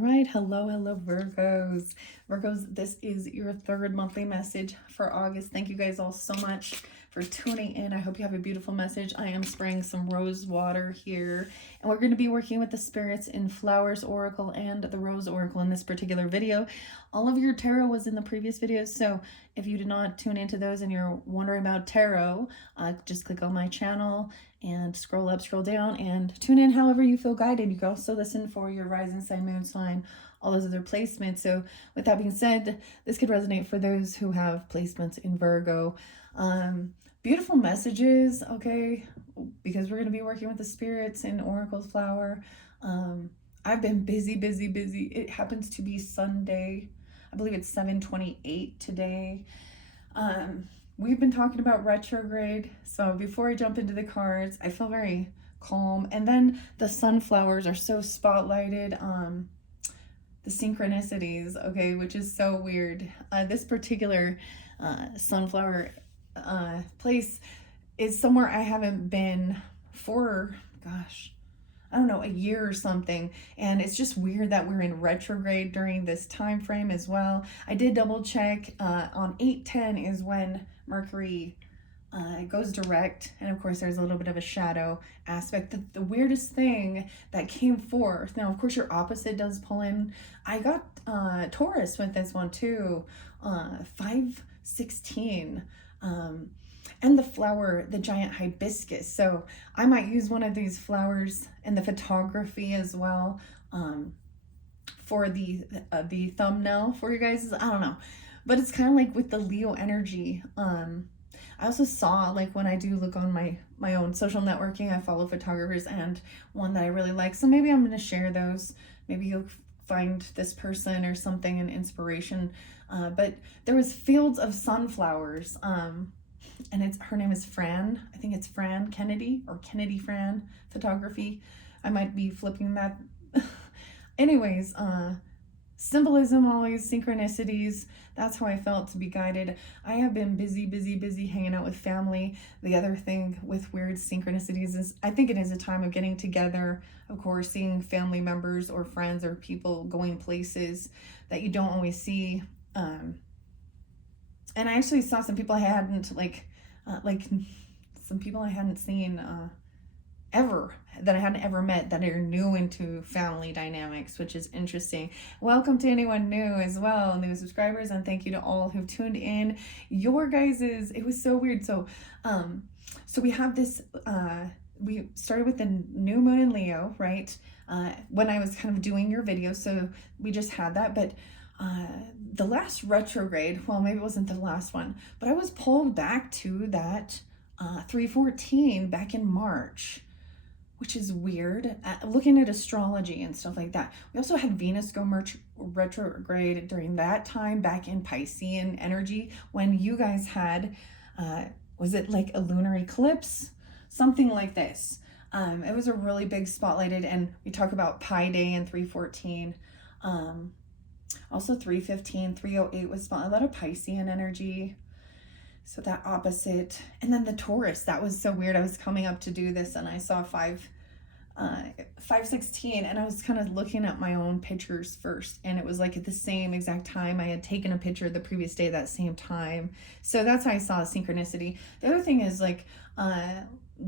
right, hello Virgos. Virgos, this is your third monthly message for August. Thank you guys all so much for tuning in. I hope you have a beautiful message. I am spraying some rose water here, and we're going to be working with the spirits in Flowers Oracle and the Rose Oracle in this particular video. All of your tarot was in the previous videos, so if you did not tune into those and you're wondering about tarot, just click on my channel and scroll up, scroll down, and tune in however you feel guided. You can also listen for your rising sign, moon sign, all those other placements. So with that being said, this could resonate for those who have placements in Virgo. Beautiful messages, okay, because we're going to be working with the spirits in Oracle's Flower. I've been busy. It happens to be Sunday. I believe it's 7:28 today. We've been talking about retrograde. So before I jump into the cards, I feel very calm. And then the sunflowers are so spotlighted. The synchronicities, okay, which is so weird. This particular sunflower place is somewhere I haven't been for, gosh, I don't know, a year or something. And it's just weird that we're in retrograde during this time frame as well. I did double check. On 8/10 is when Mercury goes direct, and of course there's a little bit of a shadow aspect. The weirdest thing that came forth, now of course your opposite does pull in. I got Taurus with this one too, 5/16, and the flower, the giant hibiscus. So I might use one of these flowers in the photography as well, for the thumbnail for you guys. I don't know, but it's kind of like with the Leo energy. I also saw, like, when I do look on my own social networking, I follow photographers, and one that I really like. So maybe I'm going to share those. Maybe you'll find this person or something, an inspiration. But there was fields of sunflowers. And her name is Fran. I think it's Fran Kennedy, or Kennedy Fran Photography. I might be flipping that. Anyways, symbolism, always synchronicities. That's how I felt to be guided. I have been busy hanging out with family. The other thing with weird synchronicities is I think it is a time of getting together, of course, seeing family members or friends or people going places that you don't always see. And I actually saw some people I hadn't, like some people I hadn't seen ever, that I hadn't ever met, that are new into family dynamics, which is interesting. Welcome to anyone new as well, new subscribers, and thank you to all who've tuned in. Your guys's, it was so weird. So we have this, we started with the new moon in Leo, right? When I was kind of doing your video, so we just had that, but the last retrograde, well, maybe it wasn't the last one, but I was pulled back to that 3/14 back in March, which is weird. Looking at astrology and stuff like that. We also had Venus go retrograde during that time, back in Piscean energy, when you guys had, was it like a lunar eclipse? Something like this. It was a really big spotlighted, and we talk about Pi Day and 3/14. Also 3/15, 3/08 was spot, a lot of Piscean energy. So that opposite. And then the Taurus, that was so weird. I was coming up to do this and I saw 5/16, and I was kind of looking at my own pictures first, and it was like at the same exact time I had taken a picture the previous day, that same time. So that's how I saw a synchronicity. The other thing is, like,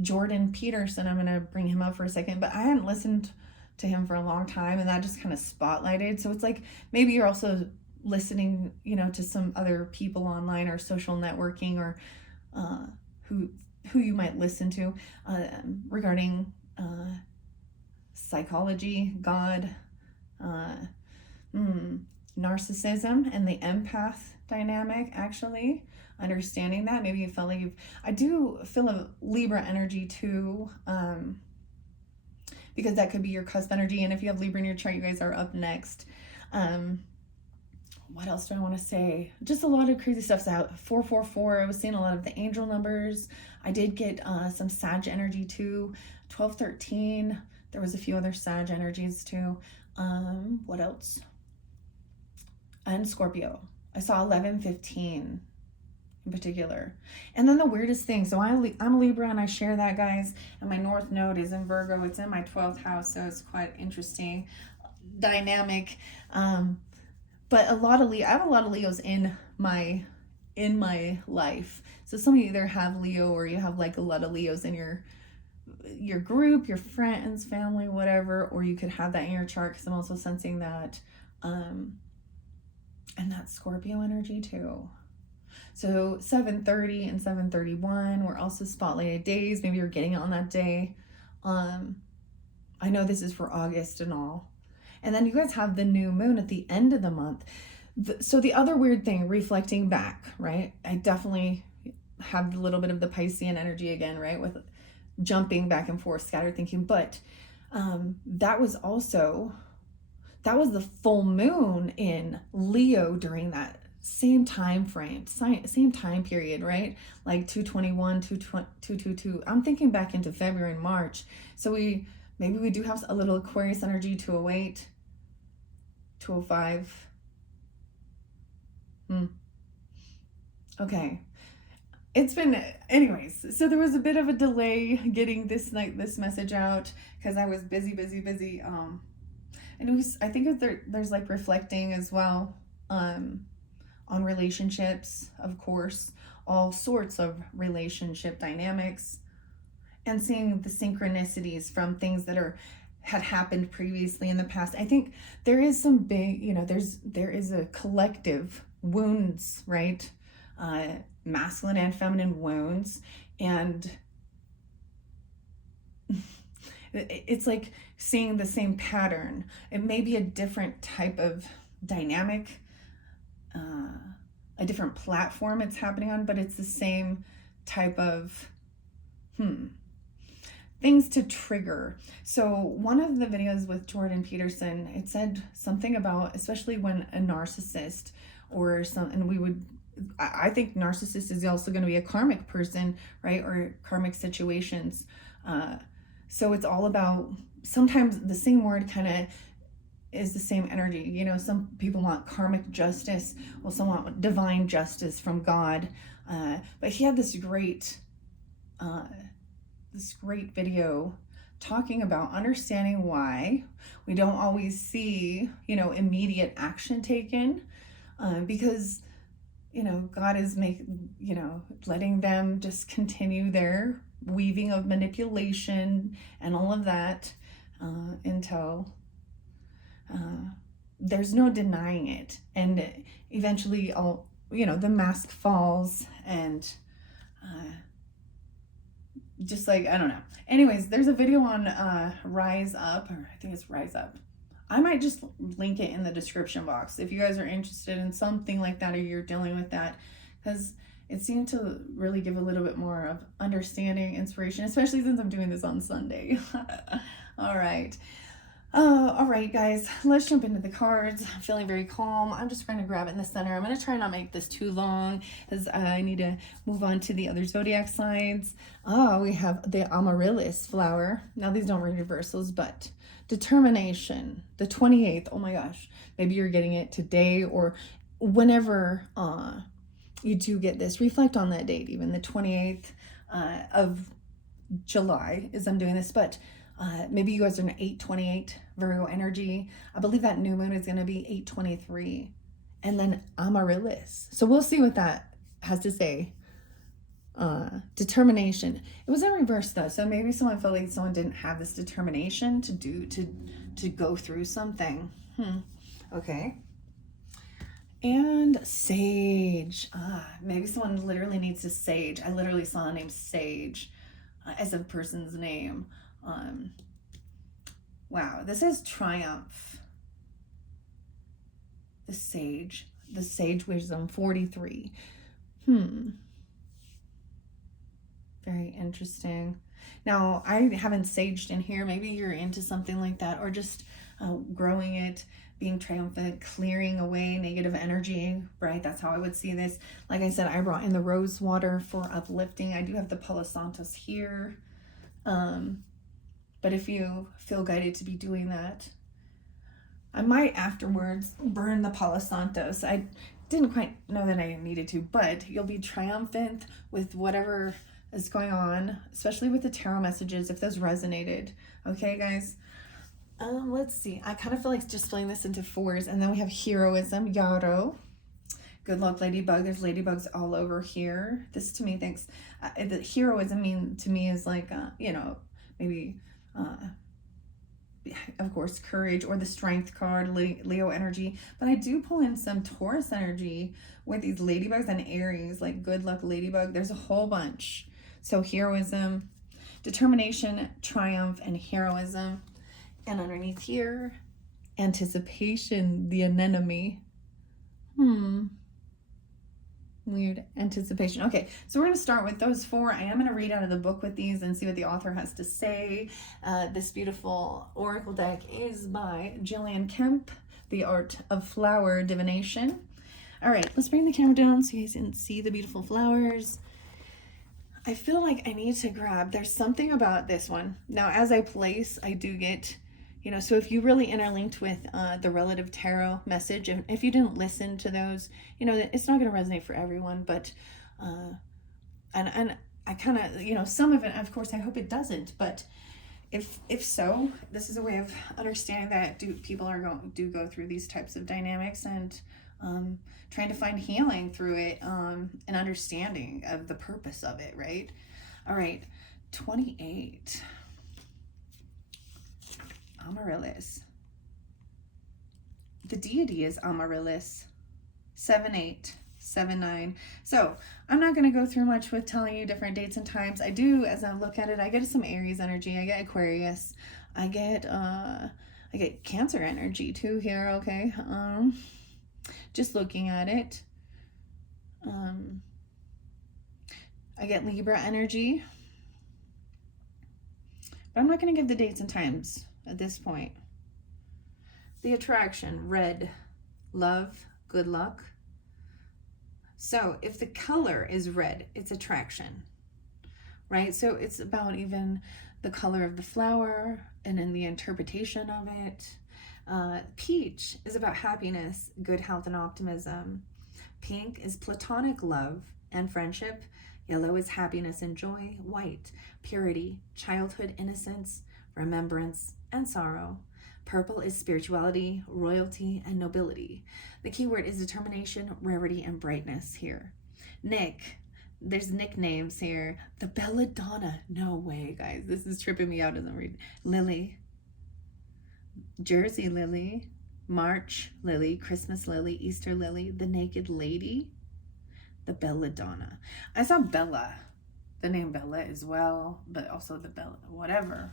Jordan Peterson, I'm going to bring him up for a second, but I hadn't listened to him for a long time, and that just kind of spotlighted. So it's like maybe you're also listening, you know, to some other people online or social networking, or who you might listen to regarding psychology, God, narcissism, and the empath dynamic. Actually understanding that, maybe you felt like I do feel a Libra energy too, because that could be your cusp energy. And if you have Libra in your chart, you guys are up next. What else do I want to say? Just a lot of crazy stuff's out. 444, I was seeing a lot of the angel numbers. I did get some Sag energy too. 1213, there was a few other Sag energies too. What else? And Scorpio, I saw 1115 in particular. And then the weirdest thing, so I'm a Libra, and I share that, guys, and my North Node is in Virgo. It's in my 12th house, so it's quite interesting. dynamic. But I have a lot of Leos in my life. So some of you either have Leo, or you have like a lot of Leos in your group, your friends, family, whatever, or you could have that in your chart, because I'm also sensing that and that Scorpio energy too. So 7:30 and 7:31 were also spotlighted days. Maybe you're getting it on that day. I know this is for August and all. And then you guys have the new moon at the end of the month. So the other weird thing, reflecting back, right? I definitely have a little bit of the Piscean energy again, right? With jumping back and forth, scattered thinking. But that was the full moon in Leo during that same time frame, same time period, right? Like 221, 222. I'm thinking back into February and March. So maybe we do have a little Aquarius energy, 208, 205. Okay. It's been, anyways, so there was a bit of a delay getting this message out, because I was busy. And I think there's like reflecting as well on relationships, of course, all sorts of relationship dynamics, and seeing the synchronicities from things that had happened previously in the past. I think there is some big, there is a collective wounds, right? Masculine and feminine wounds, and it's like seeing the same pattern. It may be a different type of dynamic, a different platform it's happening on, but it's the same type of things to trigger. So one of the videos with Jordan Peterson, it said something about, especially when a narcissist or I think narcissist is also going to be a karmic person, right? Or karmic situations. So it's all about, sometimes the same word kind of is the same energy. Some people want karmic justice. Well, some want divine justice from God. But he had this great video talking about understanding why we don't always see, immediate action taken, because God is letting them just continue their weaving of manipulation and all of that until there's no denying it. And eventually the mask falls, and just like, I don't know. Anyways, there's a video on Rise Up, or I think it's Rise Up. I might just link it in the description box if you guys are interested in something like that, or you're dealing with that, because it seemed to really give a little bit more of understanding, inspiration, especially since I'm doing this on Sunday. All right. All right, guys, let's jump into the cards. I'm feeling very calm. I'm just going to grab it in the center. I'm going to try not make this too long, because I need to move on to the other zodiac signs. We have the amaryllis flower. Now, these don't read reversals, but determination, the 28th. Oh my gosh. Maybe you're getting it today, or whenever you do get this. Reflect on that date, even the 28th of July as I'm doing this, but maybe you guys are in 8/28 Virgo energy. I believe that new moon is going to be 8/23, and then amaryllis. So we'll see what that has to say. Determination. It was in reverse though, so maybe someone felt like someone didn't have this determination to go through something. Okay. And sage. Maybe someone literally needs to sage. I literally saw the name Sage as a person's name. Wow, this is triumph. The sage wisdom 43. Very interesting. Now, I haven't saged in here. Maybe you're into something like that, or just growing it, being triumphant, clearing away negative energy, right? That's how I would see this. Like I said, I brought in the rose water for uplifting. I do have the Palo Santos here. But if you feel guided to be doing that, I might afterwards burn the Palo Santos. I didn't quite know that I needed to, but you'll be triumphant with whatever is going on, especially with the tarot messages, if those resonated. Okay, guys? Let's see. I kind of feel like just splitting this into fours. And then we have heroism, Yarrow. Good luck, ladybug. There's ladybugs all over here. This to me thinks, the heroism mean to me is like, you know, maybe, of course, courage, or the strength card, Leo energy. But I do pull in some Taurus energy with these ladybugs and Aries, like good luck, ladybug. There's a whole bunch. So heroism, determination, triumph, and heroism. And underneath here, anticipation, the anemone. Weird. Anticipation. Okay, so we're going to start with those four. I am going to read out of the book with these and see what the author has to say. This beautiful oracle deck is by Jillian Kemp, The Art of Flower Divination. All right, let's bring the camera down so you guys can see the beautiful flowers. I feel like I need to grab, there's something about this one. Now, as I place, I do get, you know, so if you really interlinked with the relative tarot message, and if you didn't listen to those, you know, it's not going to resonate for everyone, but, and I kind of, you know, some of it, of course, I hope it doesn't, but if so, this is a way of understanding that people do go through these types of dynamics, and trying to find healing through it, and understanding of the purpose of it, right? All right, 28. Amaryllis. The deity is Amaryllis. 7-8, 7-9. So I'm not going to go through much with telling you different dates and times. I do, as I look at it, I get some Aries energy. I get Aquarius. I get Cancer energy too here. Okay. Just looking at it. I get Libra energy. But I'm not going to give the dates and times at this point. The attraction, red, love, good luck. So if the color is red, it's attraction, right? So it's about even the color of the flower and in the interpretation of it. Peach is about happiness, good health, and optimism. Pink is platonic love and friendship. Yellow is happiness and joy. White, purity, childhood innocence, remembrance, and sorrow. Purple is spirituality, royalty, and nobility. The keyword is determination, rarity, and brightness here. Nick, there's nicknames here. The Belladonna. No way, guys. This is tripping me out as I'm reading. Lily, Jersey lily, March lily, Christmas lily, Easter lily, the naked lady, the Belladonna. I saw Bella, the name Bella as well, but also the Bella, whatever.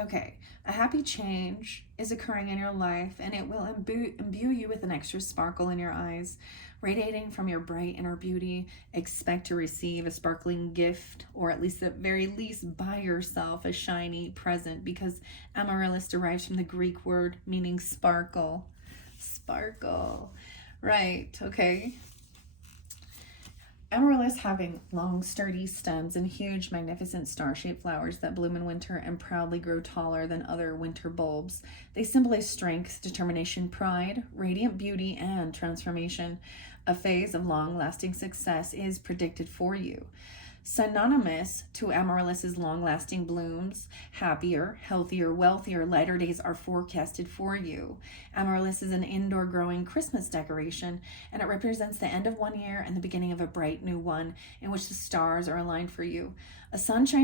Okay, a happy change is occurring in your life, and it will imbue you with an extra sparkle in your eyes, radiating from your bright inner beauty. Expect to receive a sparkling gift, or at least at very least buy yourself a shiny present, because amaryllis derives from the Greek word meaning sparkle. Sparkle. Right, okay. Amaryllis having long, sturdy stems and huge, magnificent star-shaped flowers that bloom in winter and proudly grow taller than other winter bulbs. They symbolize strength, determination, pride, radiant beauty, and transformation. A phase of long-lasting success is predicted for you. Synonymous to amaryllis's long-lasting blooms, happier, healthier, wealthier, lighter days are forecasted for you. Amaryllis is an indoor growing Christmas decoration, and it represents the end of one year and the beginning of a bright new one in which the stars are aligned for you. A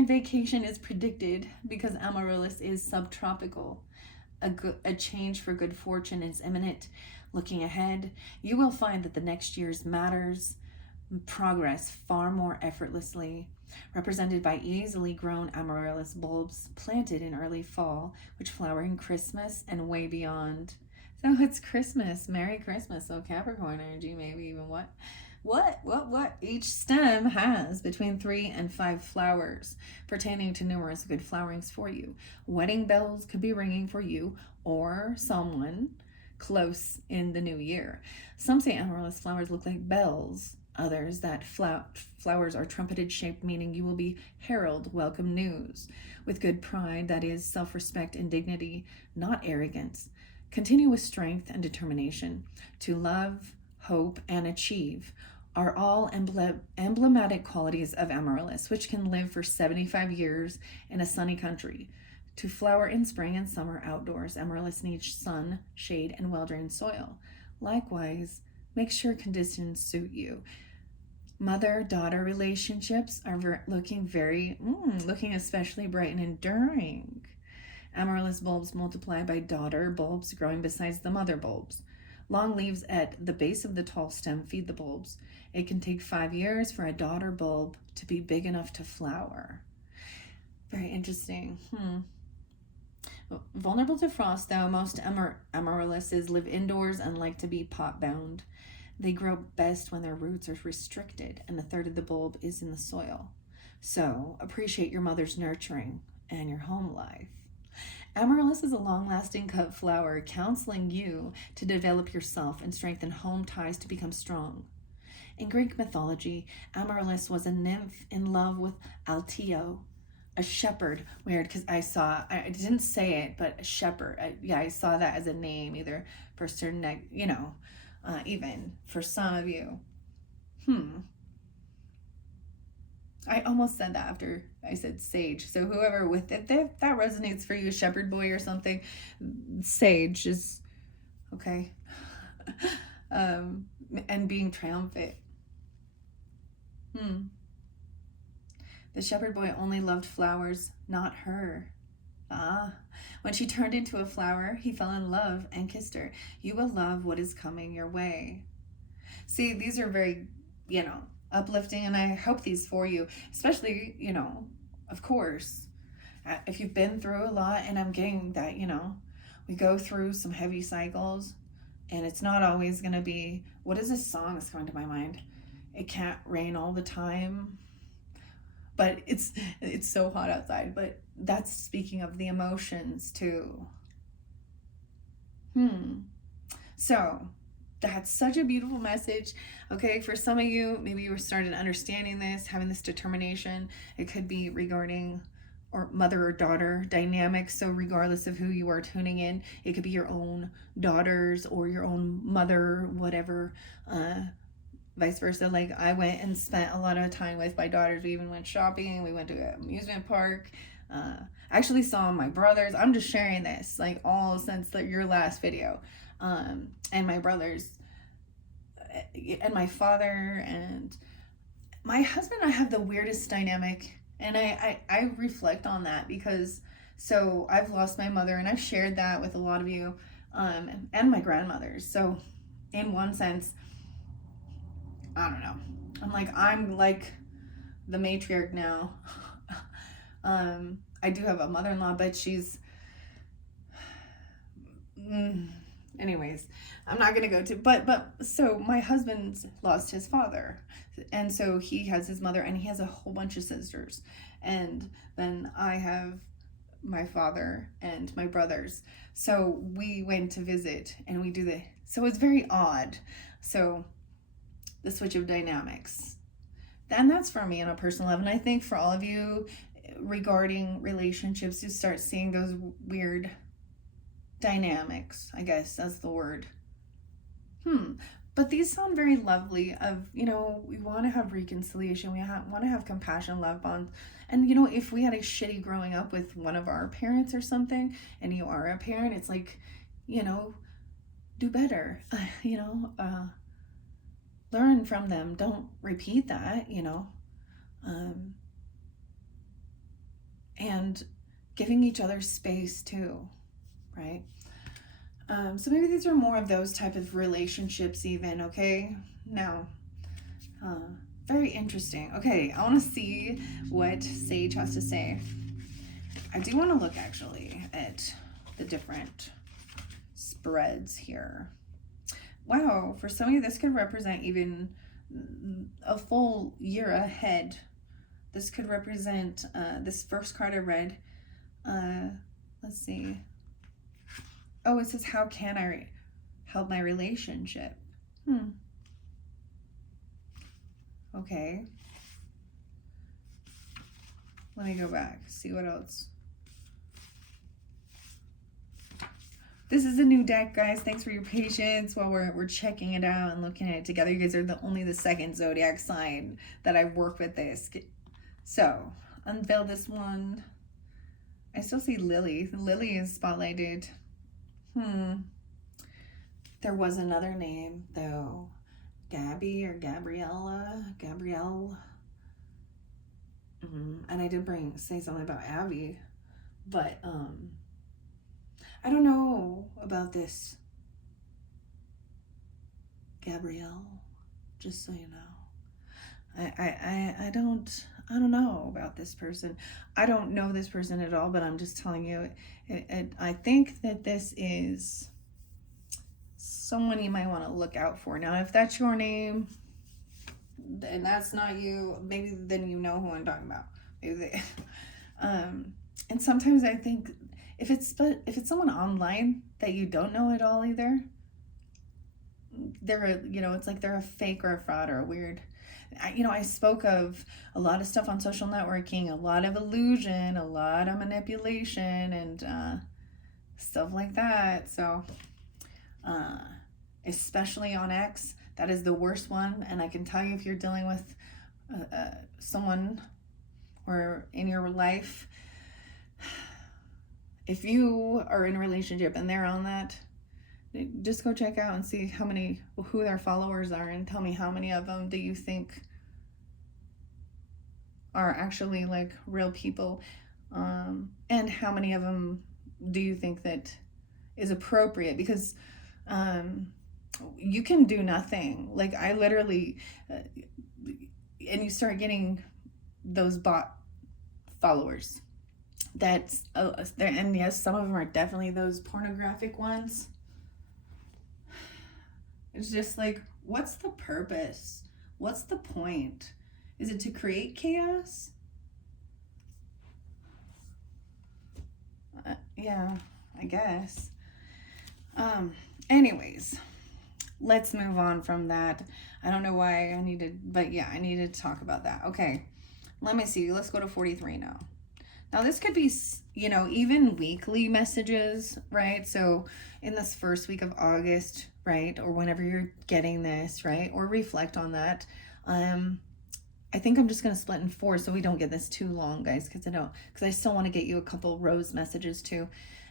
vacation is predicted because amaryllis is subtropical. A change for good fortune is imminent. Looking ahead, you will find that the next year's matters progress far more effortlessly, represented by easily grown amaryllis bulbs planted in early fall, which flower in Christmas and way beyond. So it's Christmas. Merry Christmas. So Capricorn energy, maybe even what? Each stem has between 3 and 5 flowers, pertaining to numerous good flowerings for you. Wedding bells could be ringing for you or someone close in the new year. Some say amaryllis flowers look like bells. Others that flowers are trumpeted shaped, meaning you will be herald welcome news with good pride, that is self-respect and dignity, not arrogance. Continue with strength and determination to love, hope, and achieve. are all emblematic qualities of Amaryllis, which can live for 75 years in a sunny country. To flower in spring and summer outdoors, Amaryllis needs sun, shade, and well-drained soil. Likewise, make sure conditions suit you. Mother-daughter relationships are looking especially bright and enduring. Amaryllis bulbs multiply by daughter bulbs growing beside the mother bulbs. Long leaves at the base of the tall stem feed the bulbs. It can take 5 years for a daughter bulb to be big enough to flower. Very interesting. Vulnerable to frost, though, most amaryllises live indoors and like to be pot-bound. They grow best when their roots are restricted and a third of the bulb is in the soil. So appreciate your mother's nurturing and your home life. Amaryllis is a long-lasting cut flower, counseling you to develop yourself and strengthen home ties to become strong. In Greek mythology, Amaryllis was a nymph in love with Altio, a shepherd. Weird, because I didn't say it, but a shepherd. I saw that as a name, either for a certain, even for some of you. I almost said that after I said sage. So whoever with it, if that resonates for you, shepherd boy or something, sage is okay. And being triumphant. The shepherd boy only loved flowers, not her. When she turned into a flower, he fell in love and kissed her. You will love what is coming your way. See, these are very, uplifting, and I hope these for you, especially, of course, if you've been through a lot, and I'm getting that, we go through some heavy cycles, and it's not always going to be, what is this song that's coming to my mind? It can't rain all the time, but it's so hot outside, but that's speaking of the emotions too. So that's such a beautiful message. Okay, for some of you, maybe you started understanding this, having this determination. It could be regarding or mother or daughter dynamics. So regardless of who you are tuning in, it could be your own daughters or your own mother, whatever, vice versa. Like I went and spent a lot of time with my daughters. We even went shopping. We went to an amusement park. I actually saw my brothers. I'm just sharing this, like all since your last video. And my brothers and my father and my husband. I have the weirdest dynamic, and I reflect on that because so I've lost my mother, and I've shared that with a lot of you, and my grandmothers. So in one sense, I don't know, I'm like the matriarch now. I do have a mother-in-law, but she's anyways, I'm not gonna go to, but so my husband's lost his father, and so he has his mother, and he has a whole bunch of sisters, and then I have my father and my brothers. So we went to visit, and we do so it's very odd. So the switch of dynamics, and that's for me on a personal level, and I think for all of you regarding relationships, you start seeing those weird dynamics, I guess that's the word. But these sound very lovely of, we want to have reconciliation, we want to have compassion, love bonds, and if we had a shitty growing up with one of our parents or something, and you are a parent, it's like, do better, learn from them, don't repeat that, and giving each other space too, right? So maybe these are more of those type of relationships even, okay? Now, very interesting. Okay, I want to see what Sage has to say. I do want to look actually at the different spreads here. Wow, for some of you, this could represent even a full year ahead. This could represent, this first card I read, let's see. Oh, it says, how can I help my relationship? Okay. Let me go back, see what else. This is a new deck, guys. Thanks for your patience while we're checking it out and looking at it together. You guys are only the second zodiac sign that I've worked with this. So, unveil this one. I still see Lily. Lily is spotlighted. There was another name, though. Gabby or Gabriella. Gabrielle. And I did say something about Abby. But, I don't know about this Gabrielle, just so you know. I don't know about this person. I don't know this person at all, but I'm just telling you, I think that this is someone you might want to look out for. Now, if that's your name, and that's not you, maybe then you know who I'm talking about. Maybe and sometimes I think if it's someone online that you don't know at all either, they're, it's like they're a fake or a fraud or a weird. I spoke of a lot of stuff on social networking, a lot of illusion, a lot of manipulation, and stuff like that. So, especially on X, that is the worst one. And I can tell you, if you're dealing with someone or in your life, if you are in a relationship and they're on that, just go check out and see who their followers are, and tell me how many of them do you think are actually like real people, and how many of them do you think that is appropriate, because you can do nothing. Like, I literally and you start getting those bot followers that's and yes, some of them are definitely those pornographic ones. It's just like, what's the purpose? What's the point? Is it to create chaos? Yeah, I guess. Anyways, let's move on from that. I don't know why I needed to talk about that. Okay, let me see. Let's go to 43 now. Now, this could be, even weekly messages, right? So in this first week of August, right? Or whenever you're getting this, right? Or reflect on that. I think I'm just going to split in 4 so we don't get this too long, guys, because I still want to get you a couple rose messages too.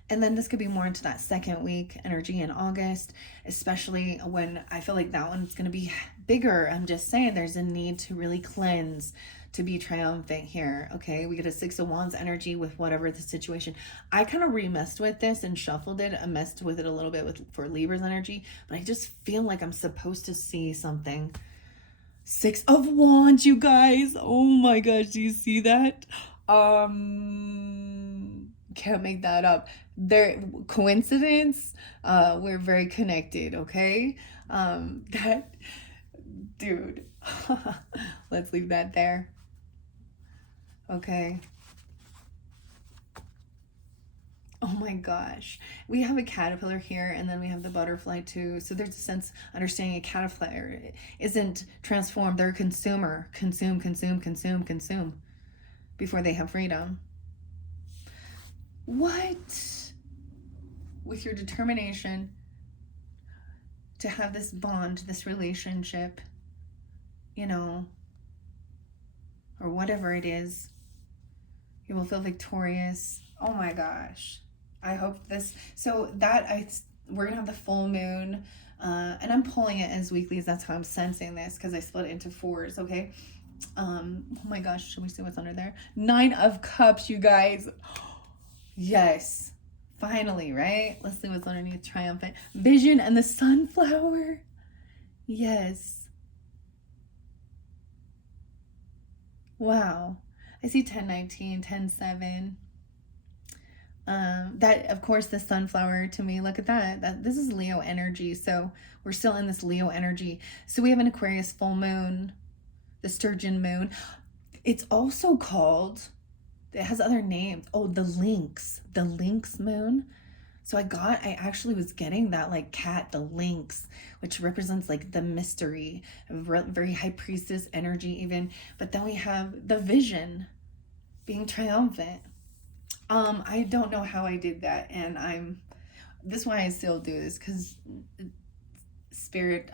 And then this could be more into that second week energy in August, especially when I feel like that one's going to be bigger. I'm just saying there's a need to really cleanse, to be triumphant here. Okay, we get a 6 of Wands energy with whatever the situation. I kind of remessed with this and shuffled it. I messed with it a little bit for Libra's energy, but I just feel like I'm supposed to see something. 6 of Wands, you guys. Oh my gosh, do you see that? Can't make that up. There, coincidence. We're very connected. Okay. That dude. Let's leave that there. Okay. Oh my gosh. We have a caterpillar here, and then we have the butterfly too. So there's a sense understanding a caterpillar isn't transformed. They're a consumer. Consume before they have freedom. What? With your determination to have this bond, this relationship, or whatever it is, you will feel victorious. Oh my gosh. I hope this, we're gonna have the full moon, and I'm pulling it as weeklies. That's how I'm sensing this, because I split it into 4s. Okay. Oh my gosh, should we see what's under there? 9 of Cups, you guys. Yes, finally, right? Let's see what's underneath. Triumphant, Vision, and the Sunflower. Yes. Wow. I see 10-19, 10-7. That, of course, the Sunflower to me, look at that. This is Leo energy. So we're still in this Leo energy. So we have an Aquarius full moon, the Sturgeon moon. It's also called, it has other names. Oh, the Lynx moon. So I actually was getting that like cat, the lynx, which represents like the mystery, very high priestess energy even. But then we have the Vision being triumphant. I don't know how I did that, and this is why I still do this, because spirit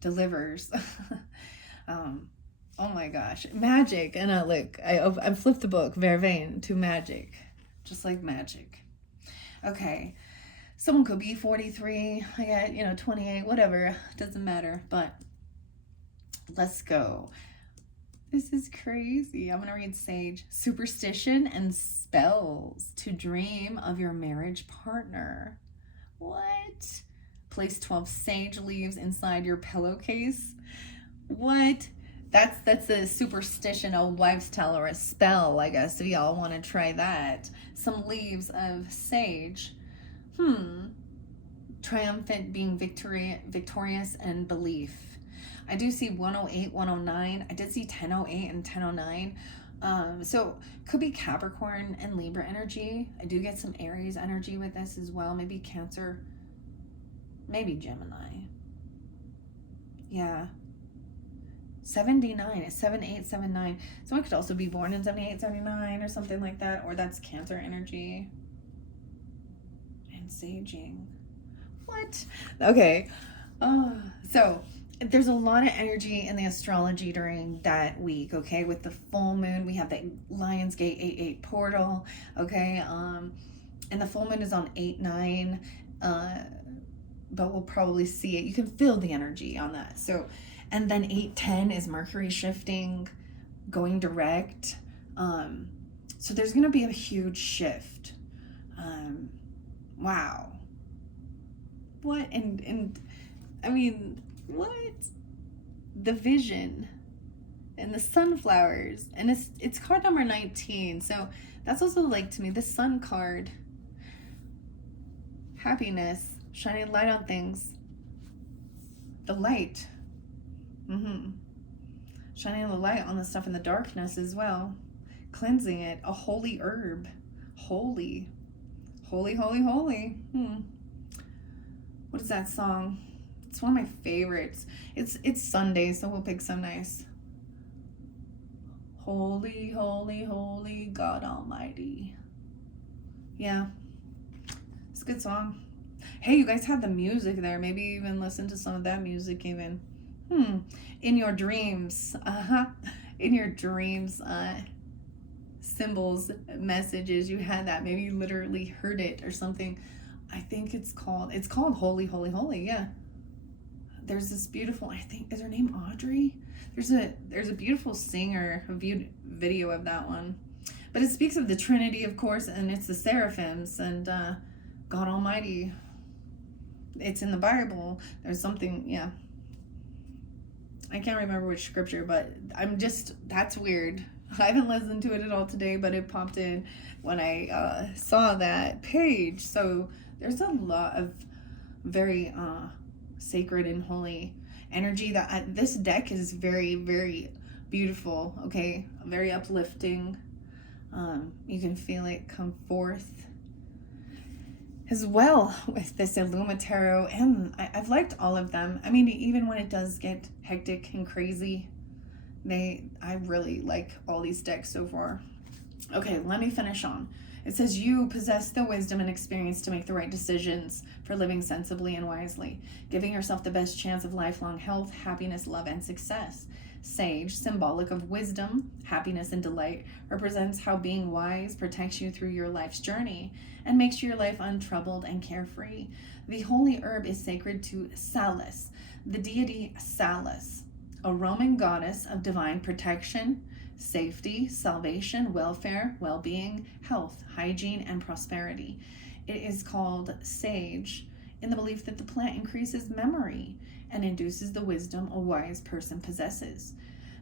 delivers. Oh my gosh, magic. And look, I flipped the book, Vervain, to magic, just like magic. Okay, someone could be 43, I got 28, whatever, doesn't matter. But let's go. This is crazy. I'm gonna read Sage. Superstition and spells to dream of your marriage partner. What? Place 12 sage leaves inside your pillowcase. What? That's a superstition, a wives' tale, or a spell, I guess, if y'all want to try that. Some leaves of sage. Triumphant, being victorious, and belief. I do see 108, 109. I did see 1008 and 1009. So could be Capricorn and Libra energy. I do get some Aries energy with this as well. Maybe Cancer. Maybe Gemini. Yeah. 79 is 7879. Someone could also be born in 78, 79 or something like that. Or that's Cancer energy. And saging. What? Okay. So there's a lot of energy in the astrology during that week, okay? With the full moon, we have the Lionsgate 8-8 portal, okay? And the full moon is on 8-9, but we'll probably see it. You can feel the energy on that. So, and then 8-10 is Mercury shifting, going direct. So there's going to be a huge shift. Wow. What? And I mean, what? The vision and the sunflowers, and it's card number 19. So that's also, like, to me, the sun card. Happiness, shining light on things. The light. Shining the light on the stuff in the darkness as well. Cleansing it. A holy herb. Holy. Holy, holy, holy. What is that song? It's one of my favorites. It's Sunday, so we'll pick some nice. Holy, holy, holy God Almighty. Yeah. It's a good song. Hey, you guys had the music there. Maybe even listen to some of that music even. In your dreams. In your dreams, symbols, messages, you had that. Maybe you literally heard it or something. I think it's called Holy, Holy, Holy. Yeah. There's this beautiful, I think, is her name Audrey? There's a beautiful singer, a video of that one. But it speaks of the Trinity, of course, and it's the seraphims and God Almighty. It's in the Bible. There's something, yeah. I can't remember which scripture, but that's weird. I haven't listened to it at all today, but it popped in when I saw that page. So there's a lot of very sacred and holy energy. That this deck is very, very beautiful, okay? Very uplifting. You can feel it come forth as well with this Illuma Tarot, and I've liked all of them. I mean, even when it does get hectic and crazy, I really like all these decks so far. Okay, let me finish on. It says, you possess the wisdom and experience to make the right decisions for living sensibly and wisely, giving yourself the best chance of lifelong health, happiness, love, and success. Sage, symbolic of wisdom, happiness, and delight, represents how being wise protects you through your life's journey and makes your life untroubled and carefree. The holy herb is sacred to Salus, the deity Salus, a Roman goddess of divine protection, safety, salvation, welfare, well-being, health, hygiene, and prosperity. It is called sage in the belief that the plant increases memory and induces the wisdom a wise person possesses.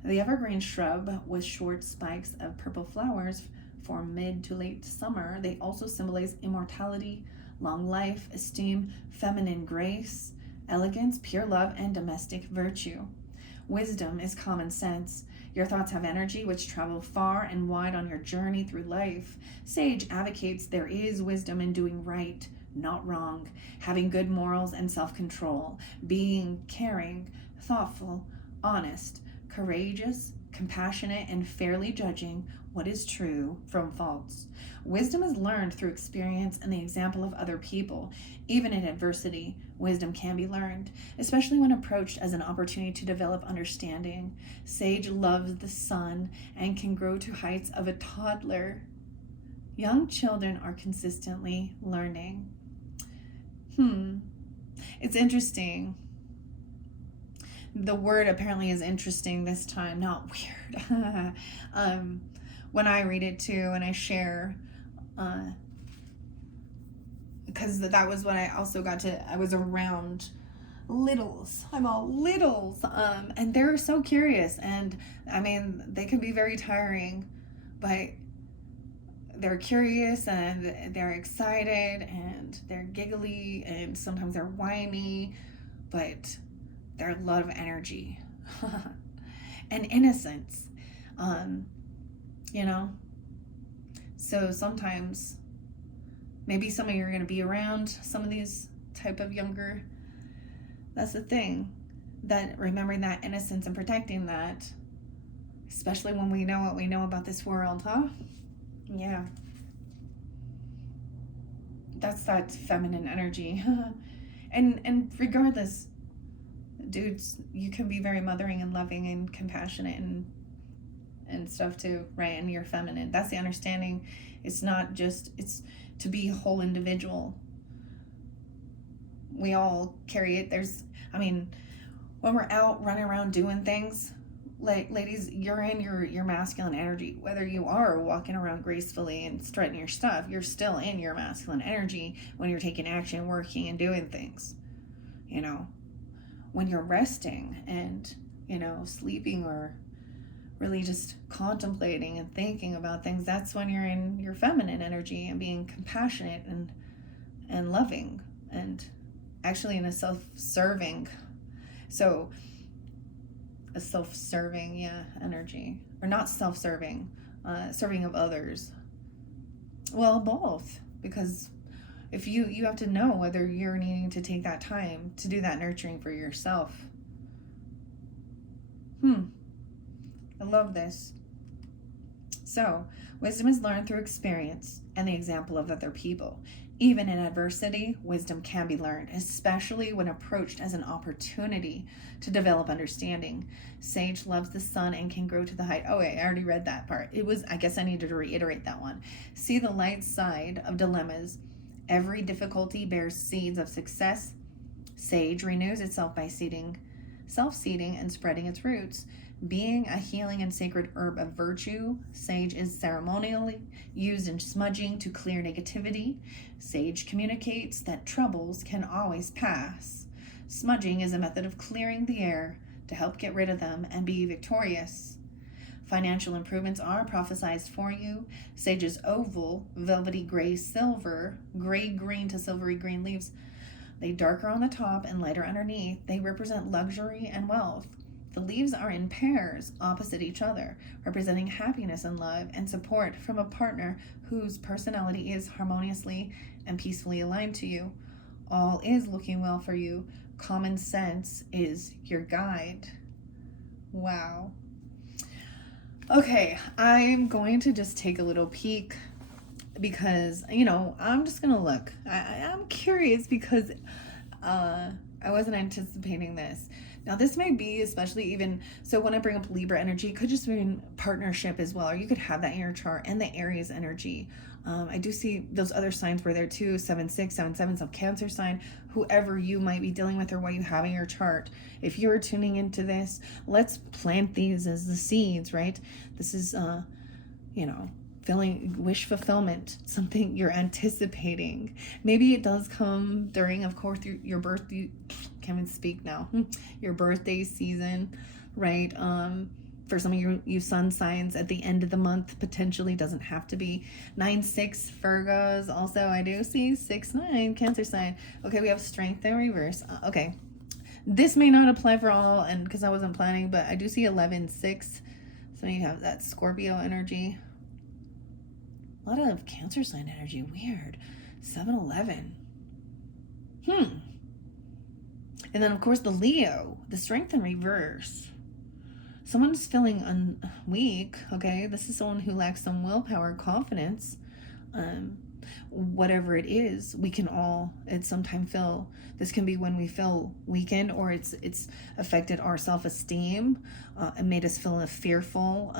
The evergreen shrub with short spikes of purple flowers for mid to late summer, they also symbolize immortality, long life, esteem, feminine grace, elegance, pure love, and domestic virtue. Wisdom is common sense. Your thoughts have energy which travel far and wide on your journey through life. Sage advocates there is wisdom in doing right, not wrong, having good morals and self-control, being caring, thoughtful, honest, courageous, compassionate, and fairly judging what is true from false. Wisdom is learned through experience and the example of other people. Even in adversity, wisdom can be learned, especially when approached as an opportunity to develop understanding. Sage loves the sun and can grow to heights of a toddler. Young children are consistently learning. It's interesting. The word apparently is interesting this time, not weird. When I read it too and I share, because that was what I also got to, I was around littles. I'm all littles. And they're so curious. And I mean, they can be very tiring, but they're curious and they're excited and they're giggly and sometimes they're whiny, but they're a lot of energy and innocence, so sometimes maybe some of you are going to be around some of these type of younger. That's the thing, that remembering that innocence and protecting that, especially when we know what we know about this world, huh? Yeah. That's that feminine energy. and regardless, dudes, you can be very mothering and loving and compassionate and stuff too, right? And you're feminine. That's the understanding. It's not just, it's to be a whole individual. We all carry it. When we're out running around doing things, like, ladies, you're in your masculine energy. Whether you are walking around gracefully and strutting your stuff, you're still in your masculine energy when you're taking action, working, and doing things. When you're resting and, sleeping or really just contemplating and thinking about things, that's when you're in your feminine energy and being compassionate and loving and actually in a self-serving. So a self-serving, energy, or not self-serving, serving of others. Well, both, because if you have to know whether you're needing to take that time to do that nurturing for yourself. I love this. So, wisdom is learned through experience and the example of other people. Even in adversity, wisdom can be learned, especially when approached as an opportunity to develop understanding. Sage loves the sun and can grow to the height. Oh, wait, I already read that part. I guess I needed to reiterate that one. See the light side of dilemmas. Every difficulty bears seeds of success. Sage renews itself by self-seeding and spreading its roots. Being a healing and sacred herb of virtue, sage is ceremonially used in smudging to clear negativity. Sage communicates that troubles can always pass. Smudging is a method of clearing the air to help get rid of them and be victorious. Financial improvements are prophesized for you. Sage's oval, velvety gray-green to silvery green leaves. They darker on the top and lighter underneath. They represent luxury and wealth. The leaves are in pairs opposite each other, representing happiness and love and support from a partner whose personality is harmoniously and peacefully aligned to you. All is looking well for you. Common sense is your guide. Wow. Okay, I'm going to just take a little peek because, I'm just going to look. I'm curious because I wasn't anticipating this. Now, this may be especially even, so when I bring up Libra energy, it could just mean partnership as well, or you could have that in your chart, and the Aries energy. I do see those other signs were there too, 7-6, 7-7, so Cancer sign, whoever you might be dealing with or what you have in your chart. If you're tuning into this, let's plant these as the seeds, right? This is, feeling wish fulfillment, something you're anticipating. Maybe it does come during, of course, your birthday, can't even speak now, your birthday season, right? For some of you sun signs at the end of the month, potentially, doesn't have to be. 9-6 Virgos, also I do see 6-9 Cancer sign. Okay, we have strength in reverse. Okay, this may not apply for all, and because I wasn't planning, but I do see 11-6. So you have that Scorpio energy. A lot of Cancer sign energy, weird. 7-11. And then, of course, the Leo, the strength in reverse. someone's feeling weak, okay? This is someone who lacks some willpower, confidence. Whatever it is, we can all at some time feel, this can be when we feel weakened, or it's affected our self-esteem and made us feel fearful.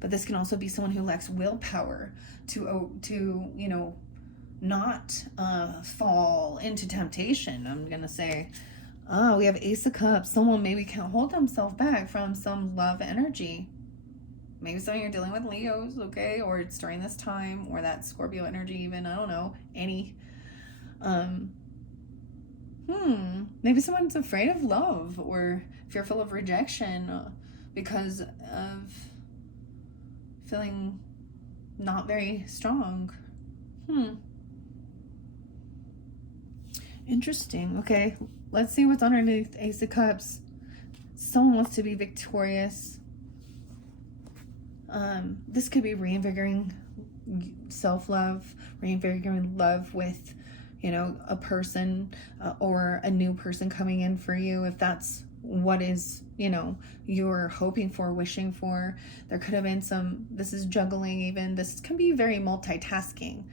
But this can also be someone who lacks willpower to you know, not fall into temptation. I'm gonna say, we have Ace of Cups. Someone maybe can't hold themselves back from some love energy. Maybe some of you are dealing with Leos, okay? Or it's during this time, or that Scorpio energy even, I don't know, any. Maybe someone's afraid of love or fearful of rejection because of feeling not very strong. Interesting. Okay, let's see what's underneath Ace of Cups. Someone wants to be victorious. This could be reinvigorating self-love, reinvigorating love with, you know, a person or a new person coming in for you, if that's what is, you know, you're hoping for, wishing for. There could have been some, this is juggling even. This can be very multitasking.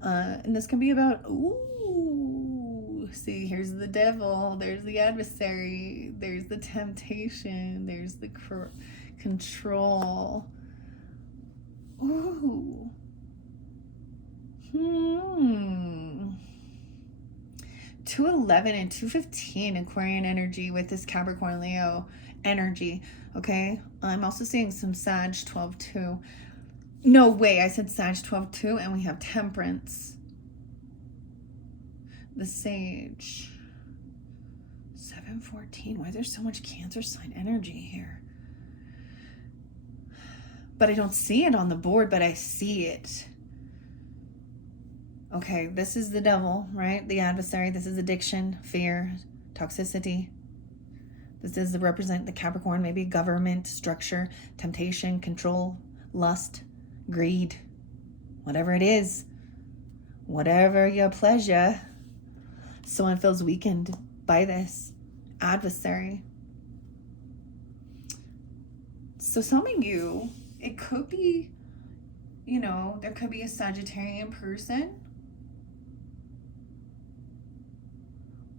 And this can be about, see, here's the devil, there's the adversary, there's the temptation, there's the control. 211 and 215 Aquarian energy with this Capricorn Leo energy. Okay, I'm also seeing some Sag 12 too. No way, I said Sag 12 too, and we have Temperance, the Sage, 714. Why there's so much Cancer sign energy here? But I don't see it on the board, but I see it. Okay, this is the devil, right? The adversary. This is addiction, fear, toxicity. This is to represent the Capricorn, maybe government, structure, temptation, control, lust, greed, whatever it is, whatever your pleasure. Someone feels weakened by this adversary. So some of you, it could be, you know, there could be a Sagittarian person,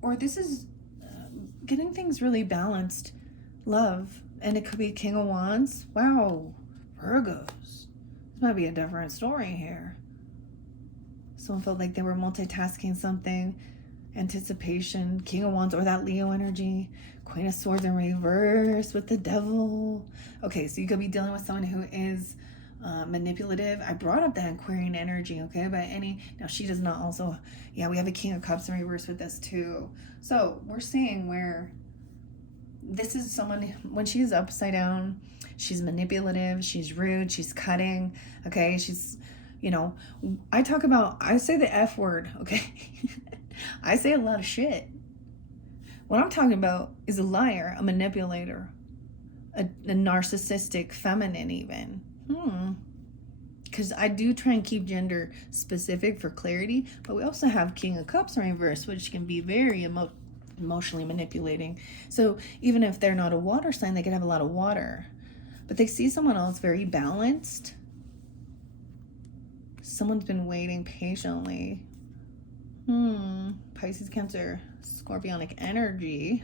or this is getting things really balanced, love, and it could be King of Wands. Wow, Virgos. This might be a different story here. Someone felt like they were multitasking something, anticipation, King of Wands, or that Leo energy, Queen of Swords in reverse with the devil. Okay, so you could be dealing with someone who is manipulative. I brought up that Aquarian energy, okay, but now she does not also, yeah, we have a King of Cups in reverse with this too. So we're seeing where this is someone, when she's upside down, she's manipulative, she's rude, she's cutting, okay, she's, you know, I say the F word, okay? I say a lot of shit. What I'm talking about is a liar, a manipulator, a narcissistic feminine even. Because I do try and keep gender specific for clarity, but we also have King of Cups in reverse, which can be very emotionally manipulating. So even if they're not a water sign, they could have a lot of water, but they see someone else very balanced. Someone's been waiting patiently. Pisces, Cancer, Scorpionic energy.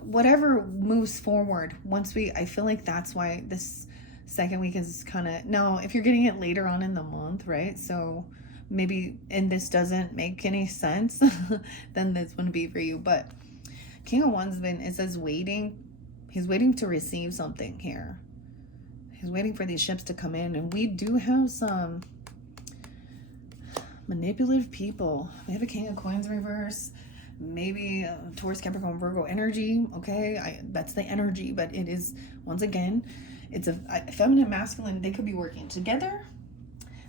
Whatever moves forward, I feel like that's why this second week is kind of, now if you're getting it later on in the month, right? So maybe, and this doesn't make any sense, then this wouldn't be for you. But King of Wands, it says waiting. He's waiting to receive something here. He's waiting for these ships to come in, and we do have some manipulative people. We have a King of Coins reverse, maybe Taurus, Capricorn, Virgo energy. Okay, that's the energy, but it is, once again, it's a feminine, masculine. They could be working together.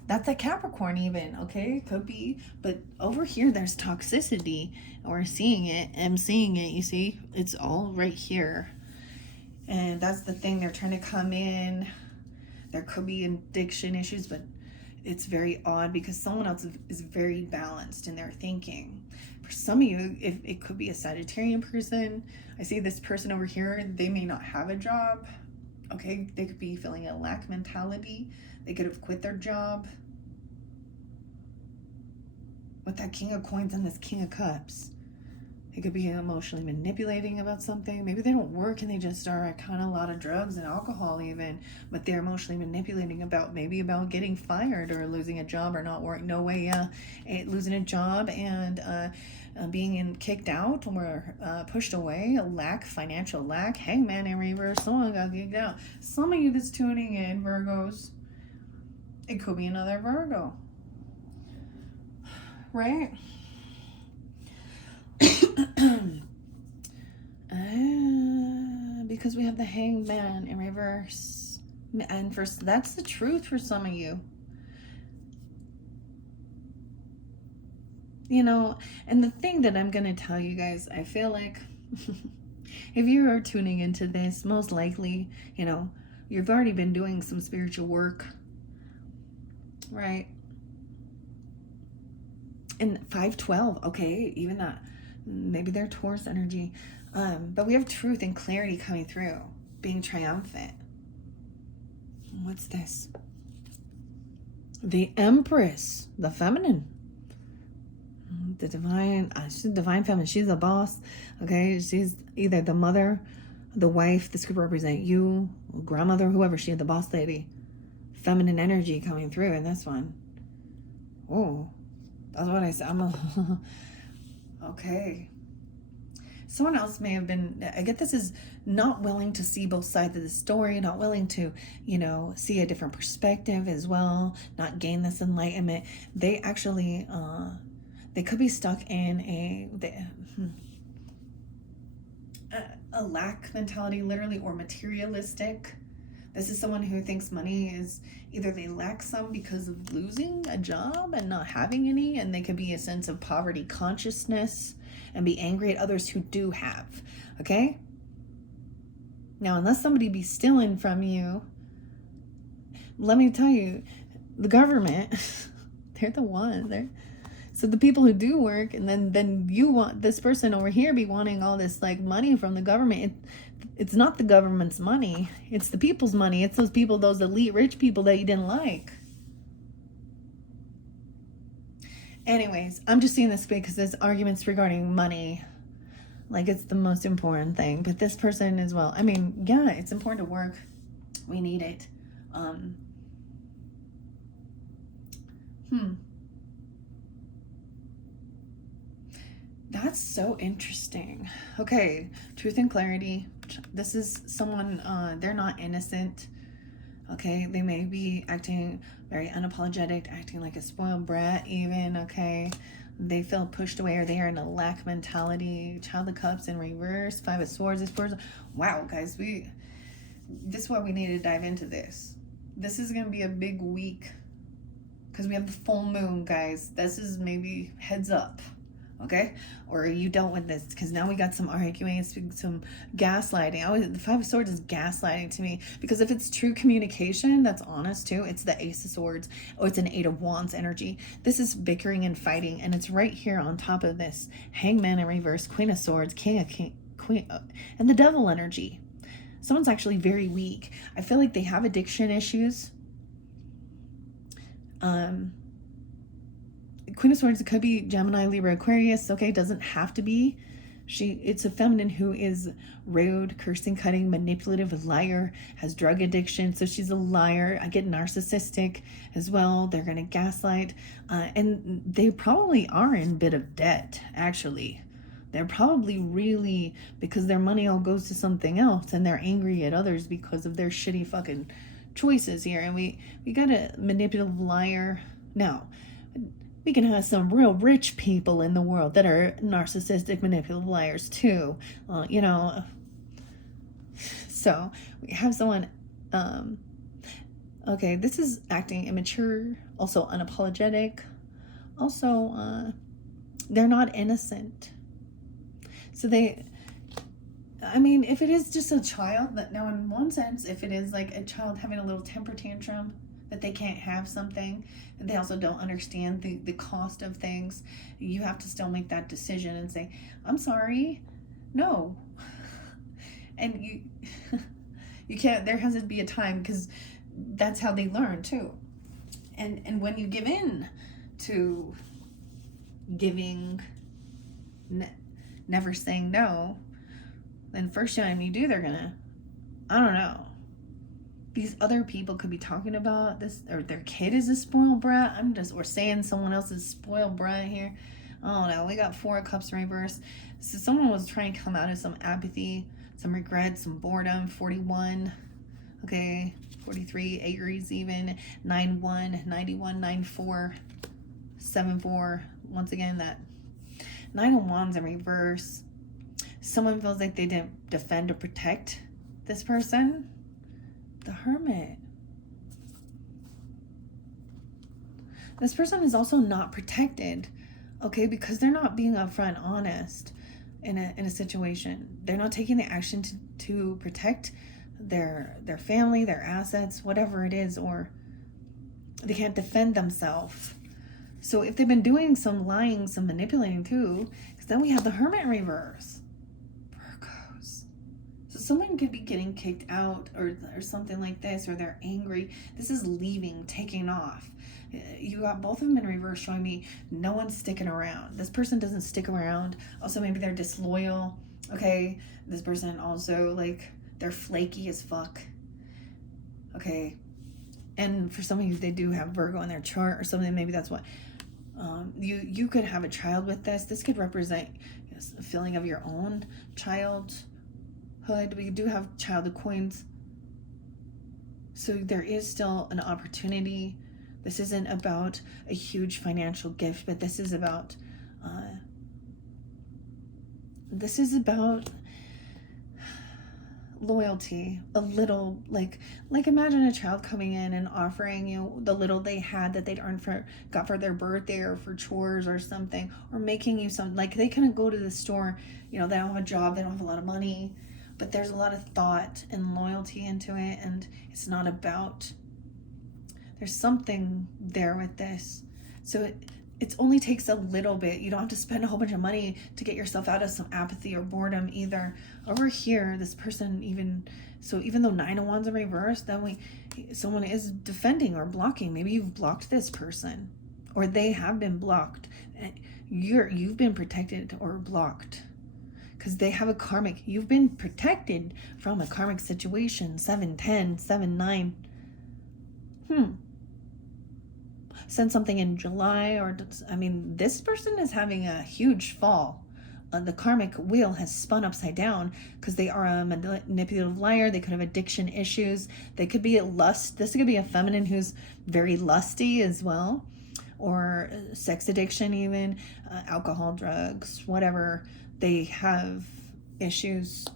That's a Capricorn even, okay, could be. But over here there's toxicity, and we're seeing it. I'm seeing it, you see, it's all right here. And that's the thing, they're trying to come in. There could be addiction issues, but it's very odd because someone else is very balanced in their thinking. For some of you, if it could be a Sagittarian person. I see this person over here, they may not have a job. Okay, they could be feeling a lack mentality. They could have quit their job. With that King of Coins and this King of Cups, they could be emotionally manipulating about something. Maybe they don't work and they just are kind of a lot of drugs and alcohol even, but they're emotionally manipulating about getting fired or losing a job or not working. No way, losing a job and being kicked out or pushed away. Financial lack, Hangman in reverse. Someone got kicked out. Some of you that's tuning in, Virgos, it could be another Virgo, right? Because we have the Hangman in reverse, and that's the truth for some of you. You know, and the thing that I'm gonna tell you guys, I feel like if you are tuning into this, most likely, you know, you've already been doing some spiritual work, right? And 512, okay, even that, maybe they're Taurus energy. But we have truth and clarity coming through, being triumphant. What's this? The Empress, the feminine. The divine, she's the divine feminine. She's the boss, okay? She's either the mother, the wife. This could represent you, grandmother, whoever. She's the boss lady. Feminine energy coming through in this one. Oh, that's what I said. Okay. Someone else may have been, I get this is not willing to see both sides of the story, not willing to, you know, see a different perspective as well, not gain this enlightenment. They actually, they could be stuck in a lack mentality, literally, or materialistic. This is someone who thinks money is either they lack some because of losing a job and not having any, and they could be a sense of poverty consciousness and be angry at others who do have, okay? Now, unless somebody be stealing from you, let me tell you, the government, they're the ones. So the people who do work, and then you want this person over here be wanting all this like money from the government. It's not the government's money. It's the people's money. It's those people, those elite rich people that you didn't like. Anyways, I'm just seeing this because there's arguments regarding money. Like it's the most important thing. But this person as well. I mean, yeah, it's important to work. We need it. That's so interesting. Okay, truth and clarity. This is someone, they're not innocent. Okay, they may be acting very unapologetic, acting like a spoiled brat even, okay? They feel pushed away, or they are in a lack mentality. Child of Cups in reverse, Five of Swords, this person. Wow, guys, this is why we need to dive into this. This is going to be a big week because we have the full moon, guys. This is maybe heads up. Okay, or are you dealt with this? Because now we got some arguing, some gaslighting. The Five of Swords is gaslighting to me, because if it's true communication that's honest too, it's the Ace of Swords, or it's an Eight of Wands energy. This is bickering and fighting, and it's right here on top of this Hangman in reverse, Queen of Swords, Queen, and the Devil energy. Someone's actually very weak. I feel like they have addiction issues. Queen of Swords, it could be Gemini, Libra, Aquarius, okay? Doesn't have to be. It's a feminine who is rude, cursing, cutting, manipulative, liar, has drug addiction, so she's a liar. I get narcissistic as well. They're going to gaslight, and they probably are in a bit of debt, actually. They're probably really, because their money all goes to something else, and they're angry at others because of their shitty fucking choices here. And we got a manipulative liar. Now, we can have some real rich people in the world that are narcissistic, manipulative liars too. You know, so we have someone, okay, this is acting immature, also unapologetic. Also, they're not innocent. So I mean, if it is just a child, now in one sense, if it is like a child having a little temper tantrum, that they can't have something, and they also don't understand the cost of things, you have to still make that decision and say, I'm sorry, no. And you can't, there has to be a time, because that's how they learn too. And when you give in to giving, never saying no, then first time you do, they're gonna, I don't know, these other people could be talking about this, or their kid is a spoiled brat. Or saying someone else is spoiled brat here. I don't know. We got 4 of Cups reverse. So someone was trying to come out of some apathy, some regret, some boredom. 41. Okay. 43. Aries even. 9-1. 91. 9-4. 7-4. Once again, that 9 of Wands in reverse. Someone feels like they didn't defend or protect this person. The Hermit. This person is also not protected, okay, because they're not being upfront honest in a situation. They're not taking the action to protect their family, their assets, whatever it is, or they can't defend themselves. So if they've been doing some lying, some manipulating too, because then we have the Hermit in reverse. Someone could be getting kicked out or something like this, or they're angry. This is leaving, taking off. You got both of them in reverse showing me no one's sticking around. This person doesn't stick around. Also, maybe they're disloyal. Okay, this person also, like, they're flaky as fuck. Okay, and for some of you, they do have Virgo in their chart or something. Maybe that's what you could have a child with this. This could represent a feeling of your own child. We do have Child of Coins. So there is still an opportunity. This isn't about a huge financial gift, but this is about loyalty. A little, like imagine a child coming in and offering you the little they had that they'd got for their birthday or for chores or something, or making you something. Like, they couldn't go to the store, they don't have a job, they don't have a lot of money, but there's a lot of thought and loyalty into it, and it's not about, there's something there with this. So it only takes a little bit. You don't have to spend a whole bunch of money to get yourself out of some apathy or boredom either. Over here, this person even though 9 of Wands in reverse, then someone is defending or blocking. Maybe you've blocked this person, or they have been blocked. You've been protected or blocked. Because they have a karmic, you've been protected from a karmic situation. 7-10, 7-9. Send something in July, this person is having a huge fall. The karmic wheel has spun upside down because they are a manipulative liar. They could have addiction issues. They could be lust. This could be a feminine who's very lusty as well, or sex addiction even, alcohol, drugs, whatever. They have issues.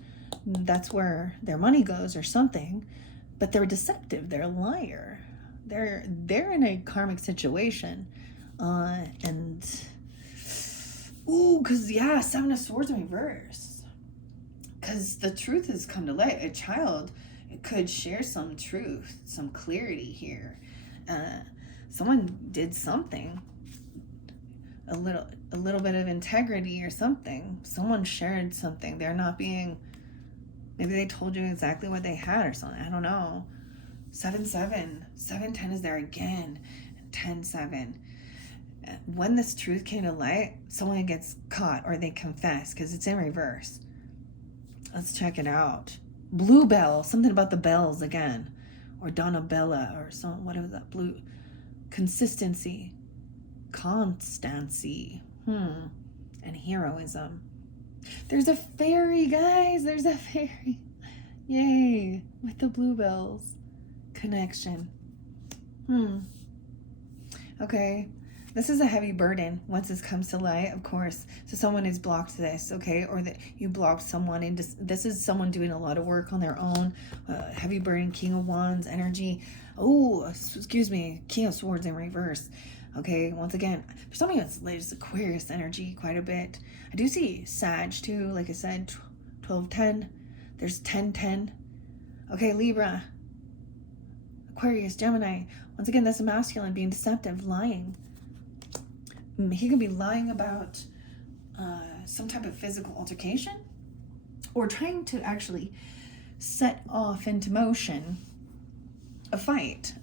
That's where their money goes or something. But they're deceptive. They're a liar. They're in a karmic situation. Because 7 of Swords in reverse. Because the truth has come to light. A child could share some truth, some clarity here. Someone did something. A little bit of integrity or something. Someone shared something. They're not being, maybe they told you exactly what they had or something. I don't know. 7-7. 7-10 is there again. 10-7. When this truth came to light, someone gets caught or they confess because it's in reverse. Let's check it out. Bluebell. Something about the bells again. Or Donabella or something. What was that? Blue. Consistency. Constancy. And heroism. There's a fairy, guys. There's a fairy. Yay. With the bluebells. Connection. Okay. This is a heavy burden once this comes to light, of course. So someone has blocked this, okay? Or that you blocked someone, and this is someone doing a lot of work on their own. Heavy burden, King of Wands energy. Oh, excuse me. King of Swords in reverse. Okay, once again, for some of you, it's Aquarius energy quite a bit. I do see Sag too, like I said, 12-10. There's 10-10. Okay, Libra. Aquarius, Gemini. Once again, that's a masculine being deceptive, lying. He could be lying about some type of physical altercation, or trying to actually set off into motion a fight,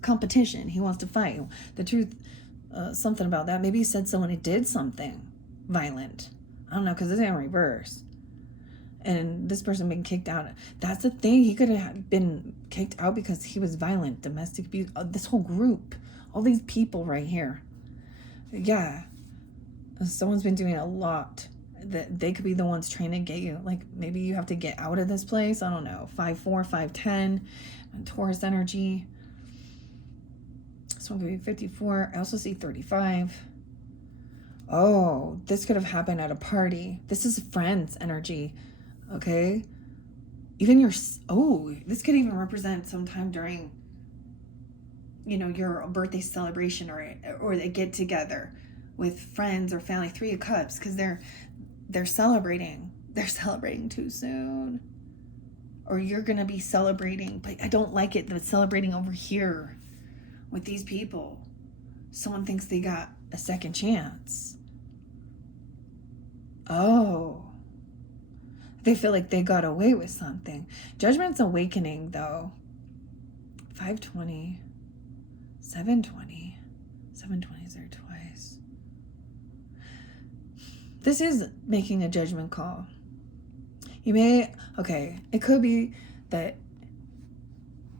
competition. He wants to fight. The truth, something about that. Maybe he said someone who did something violent. I don't know, because it's in reverse. And this person being kicked out. That's the thing. He could have been kicked out because he was violent, domestic abuse. This whole group, all these people right here. Yeah. Someone's been doing a lot. That they could be the ones trying to get you. Like, maybe you have to get out of this place. I don't know. 5'4", 5'10", Taurus energy. This one could be 54. I also see 35. Oh, this could have happened at a party. This is friends energy. Okay. Even this could even represent sometime during, your birthday celebration or a get together with friends or family. 3 of Cups, because they're celebrating. They're celebrating too soon. Or you're going to be celebrating, but I don't like it that it's celebrating over here with these people. Someone thinks they got a second chance. Oh. They feel like they got away with something. Judgment's awakening, though. 520. 720. 720 is there twice. This is making a judgment call. It could be that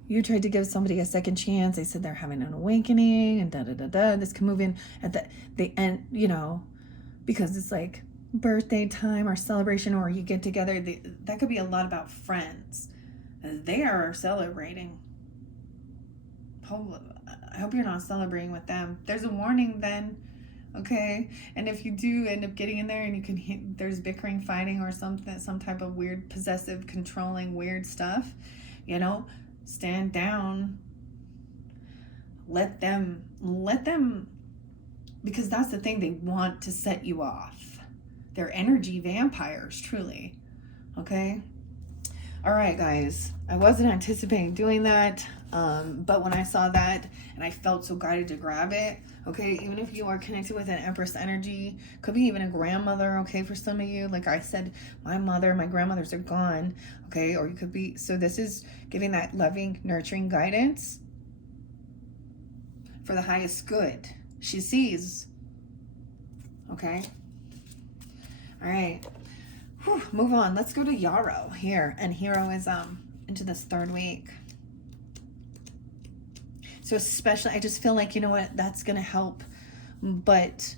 you tried to give somebody a second chance. They said they're having an awakening and da-da-da-da. This can move in at the end, because it's like birthday time or celebration, or you get together. That could be a lot about friends. They are celebrating. I hope you're not celebrating with them. There's a warning then. Okay, and if you do end up getting in there and you can there's bickering, fighting, or something, some type of weird, possessive, controlling, weird stuff, stand down. Let them, because that's the thing, they want to set you off. They're energy vampires, truly. Okay. All right, guys. I wasn't anticipating doing that, but when I saw that and I felt so guided to grab it, okay, even if you are connected with an Empress energy, could be even a grandmother, okay, for some of you. Like I said, my grandmothers are gone, okay, or you could be, so this is giving that loving, nurturing guidance for the highest good. She sees, okay? All right. Whew, move on. Let's go to Yarrow here. And Hero is into this 3rd week. So especially, I just feel like, that's going to help. But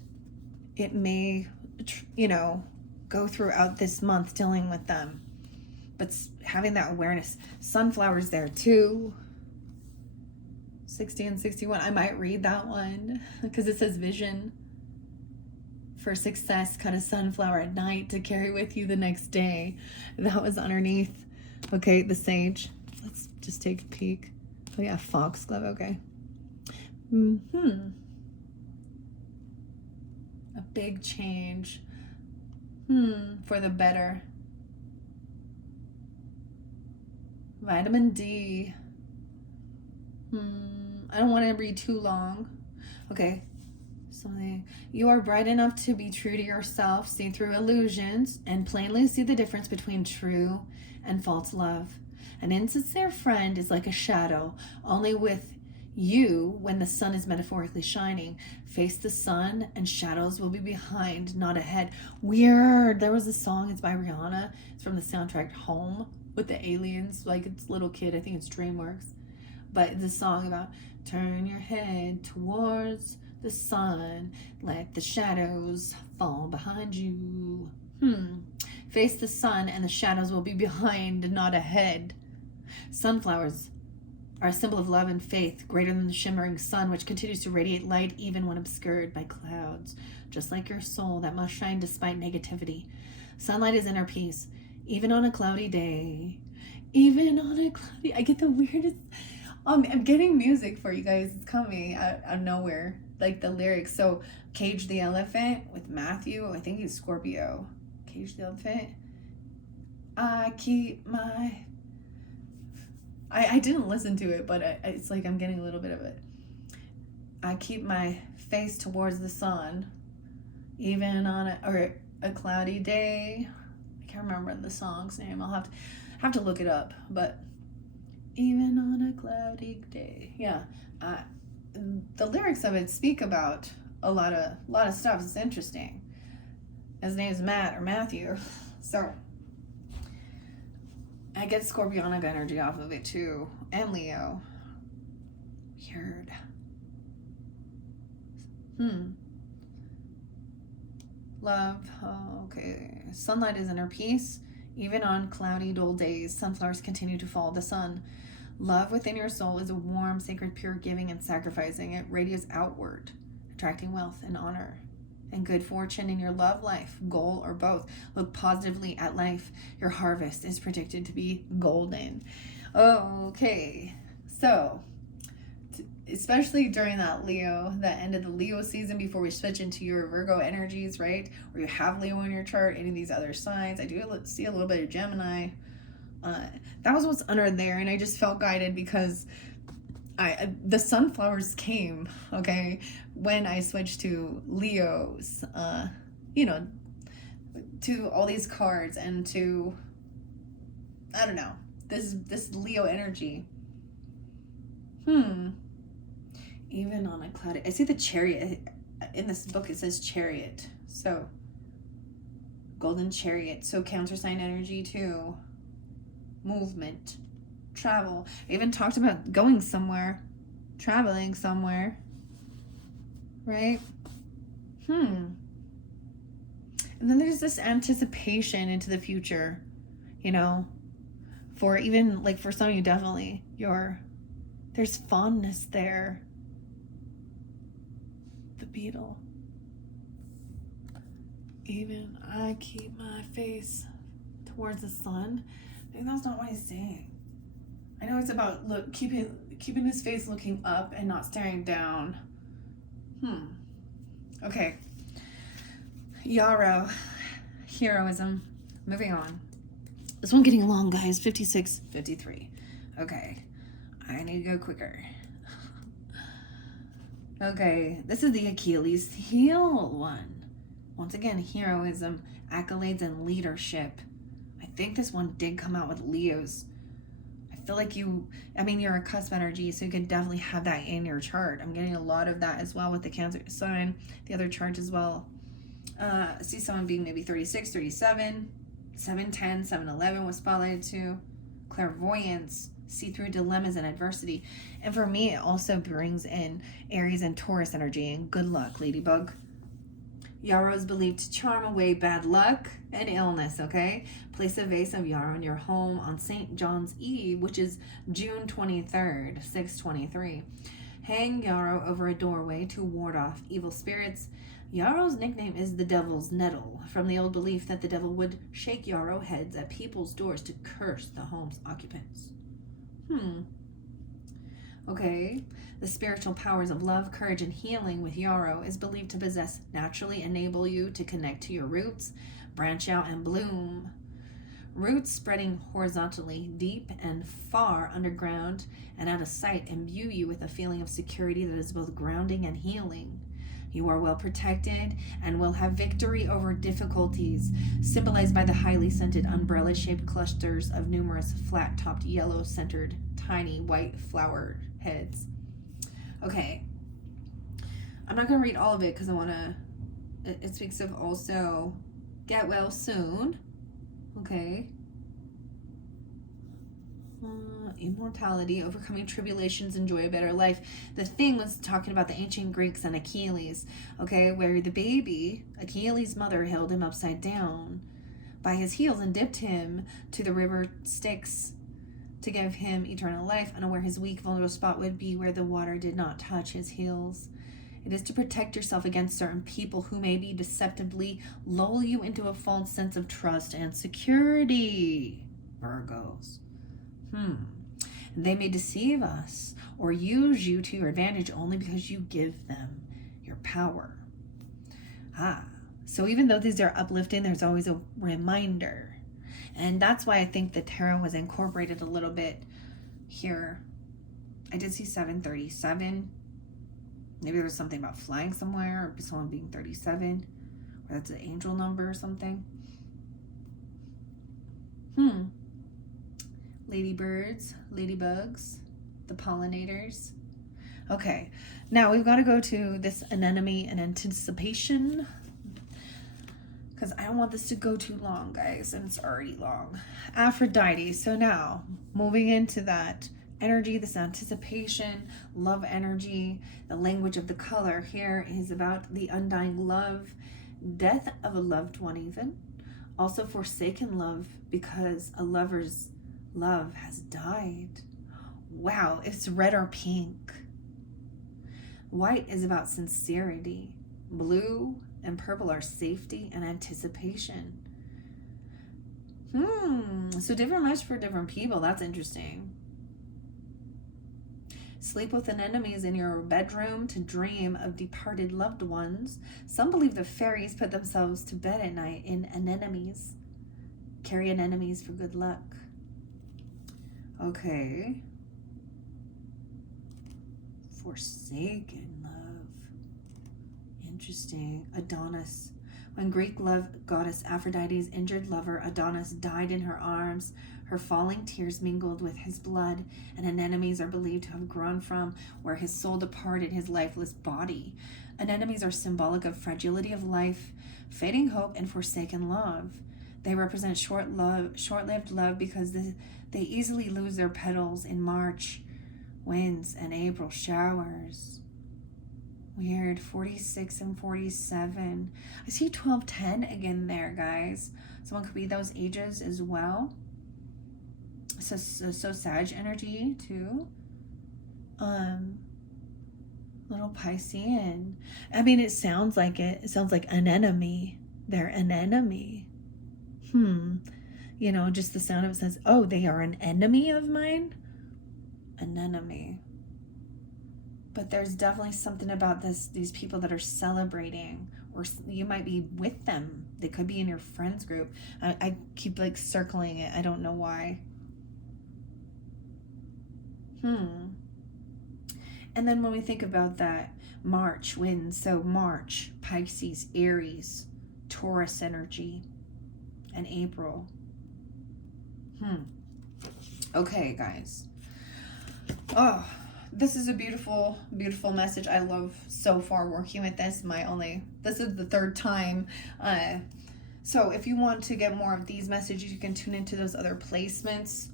it may, go throughout this month dealing with them. But having that awareness. Sunflowers there too. 60 and 61. I might read that one because it says vision for success, cut a sunflower at night to carry with you the next day. That was underneath, okay, the sage. Let's just take a peek. Oh yeah, foxglove, okay. A big change. For the better. Vitamin D. I don't want to read too long. Okay. Something. You are bright enough to be true to yourself, see through illusions, and plainly see the difference between true and false love. An insincere friend is like a shadow, only with you when the sun is metaphorically shining. Face the sun and shadows will be behind, not ahead. Weird. There was a song, it's by Rihanna. It's from the soundtrack Home with the aliens, like it's little kid. I think it's DreamWorks. But the song about turn your head towards the sun, let the shadows fall behind you. Face the sun and the shadows will be behind, not ahead. Sunflowers are a symbol of love and faith, greater than the shimmering sun, which continues to radiate light even when obscured by clouds, just like your soul that must shine despite negativity. Sunlight is inner peace, even on a cloudy day. I get the weirdest. I'm getting music for you guys. It's coming out of nowhere. Like the lyrics. So, Cage the Elephant with Matthew. I think he's Scorpio. Cage the Elephant. I keep my I didn't listen to it, but it's like I'm getting a little bit of it. I keep my face towards the sun, even on a cloudy day. I can't remember the song's name. I'll have to look it up. But even on a cloudy day, yeah. The lyrics of it speak about a lot of stuff. It's interesting. His name's Matt or Matthew, so I get Scorpionic energy off of it too, and Leo. Weird. Love. Oh, okay. Sunlight is inner peace. Even on cloudy, dull days, sunflowers continue to follow the sun. Love within your soul is a warm, sacred, pure giving and sacrificing. It radiates outward, attracting wealth and honor and good fortune in your love life, goal, or both. Look positively at life. Your harvest is predicted to be golden. Okay, so especially during that end of the Leo season before we switch into your Virgo energies, right? Or you have Leo in your chart, any of these other signs. I do see a little bit of Gemini. That was what's under there, and I just felt guided because the sunflowers came, okay, when I switched to Leos, to all these cards and to, I don't know, this Leo energy. Even on a cloudy, I see the Chariot. In this book it says Chariot, so golden chariot, so countersign energy too. Movement, travel. I even talked about going somewhere, traveling somewhere, right? And then there's this anticipation into the future, for even like for some of you, definitely there's fondness there. The beetle. Even I keep my face towards the sun. Maybe that's not what he's saying. I know it's about keeping his face looking up and not staring down. Okay. Yarrow. Heroism. Moving on. This one getting along, guys. 56, 53. Okay. I need to go quicker. Okay. This is the Achilles heel one. Once again, heroism, accolades, and leadership. I think this one did come out with Leos. I feel like you're a cusp energy, so you could definitely have that in your chart. I'm getting a lot of that as well with the Cancer sign, the other chart as well. I see someone being maybe 36, 37, 710, 711 was spotlighted too. Clairvoyance, see through dilemmas and adversity. And for me, it also brings in Aries and Taurus energy, and good luck, Ladybug. Yarrow is believed to charm away bad luck and illness, okay? Place a vase of yarrow in your home on St. John's Eve, which is June 23rd, 623. Hang yarrow over a doorway to ward off evil spirits. Yarrow's nickname is the devil's nettle, from the old belief that the devil would shake yarrow heads at people's doors to curse the home's occupants. Okay, the spiritual powers of love, courage, and healing with yarrow is believed to naturally enable you to connect to your roots, branch out, and bloom. Roots spreading horizontally, deep and far underground and out of sight, imbue you with a feeling of security that is both grounding and healing. You are well protected and will have victory over difficulties, symbolized by the highly scented umbrella-shaped clusters of numerous flat-topped, yellow-centered, tiny white flower heads. Okay. I'm not going to read all of it because I want to... It speaks of also get well soon. Okay. Immortality, overcoming tribulations, enjoy a better life. The thing was talking about the ancient Greeks and Achilles, okay, where the baby, Achilles' mother, held him upside down by his heels and dipped him to the river Styx to give him eternal life, unaware his weak, vulnerable spot would be where the water did not touch his heels. It is to protect yourself against certain people who may be deceptively lull you into a false sense of trust and security, Virgos. They may deceive us or use you to your advantage only because you give them your power. So even though these are uplifting, there's always a reminder. And that's why I think the tarot was incorporated a little bit here. I did see 737. Maybe there was something about flying somewhere, or someone being 37, or that's an angel number or something. Ladybirds, ladybugs, the pollinators. Okay, now we've got to go to this anemone and anticipation, because I don't want this to go too long, guys, and it's already long. Aphrodite. So now, moving into that energy, this anticipation, love energy, the language of the color here is about the undying love, death of a loved one even. Also forsaken love, because a lover's love has died. Wow, it's red or pink. White is about sincerity. Blue and purple are safety and anticipation. So different message for different people. That's interesting. Sleep with anemones in your bedroom to dream of departed loved ones. Some believe the fairies put themselves to bed at night in anemones. Carry anemones for good luck. Okay. Forsaken love. Interesting. Adonis. When Greek love goddess Aphrodite's injured lover Adonis died in her arms, her falling tears mingled with his blood, and anemones are believed to have grown from where his soul departed his lifeless body. Anemones are symbolic of fragility of life, fading hope, and forsaken love. They represent short-lived love because they easily lose their petals in March winds and April showers. Weird. 46 and 47. I see 1210 again there, guys. Someone could be those ages as well. So Sag energy too. Little Piscean. I mean, it sounds like it. It sounds like an enemy. They're an enemy. You know, just the sound of it says, oh, they are an enemy of mine. An enemy. But there's definitely something about these people that are celebrating, or you might be with them. They could be in your friends group. I keep like circling it. I don't know why. And then when we think about that, March winds. So March, Pisces, Aries, Taurus energy, and April. Okay, guys. Oh, this is a beautiful, beautiful message. I love so far working with this. This is the third time. So if you want to get more of these messages, you can tune into those other placements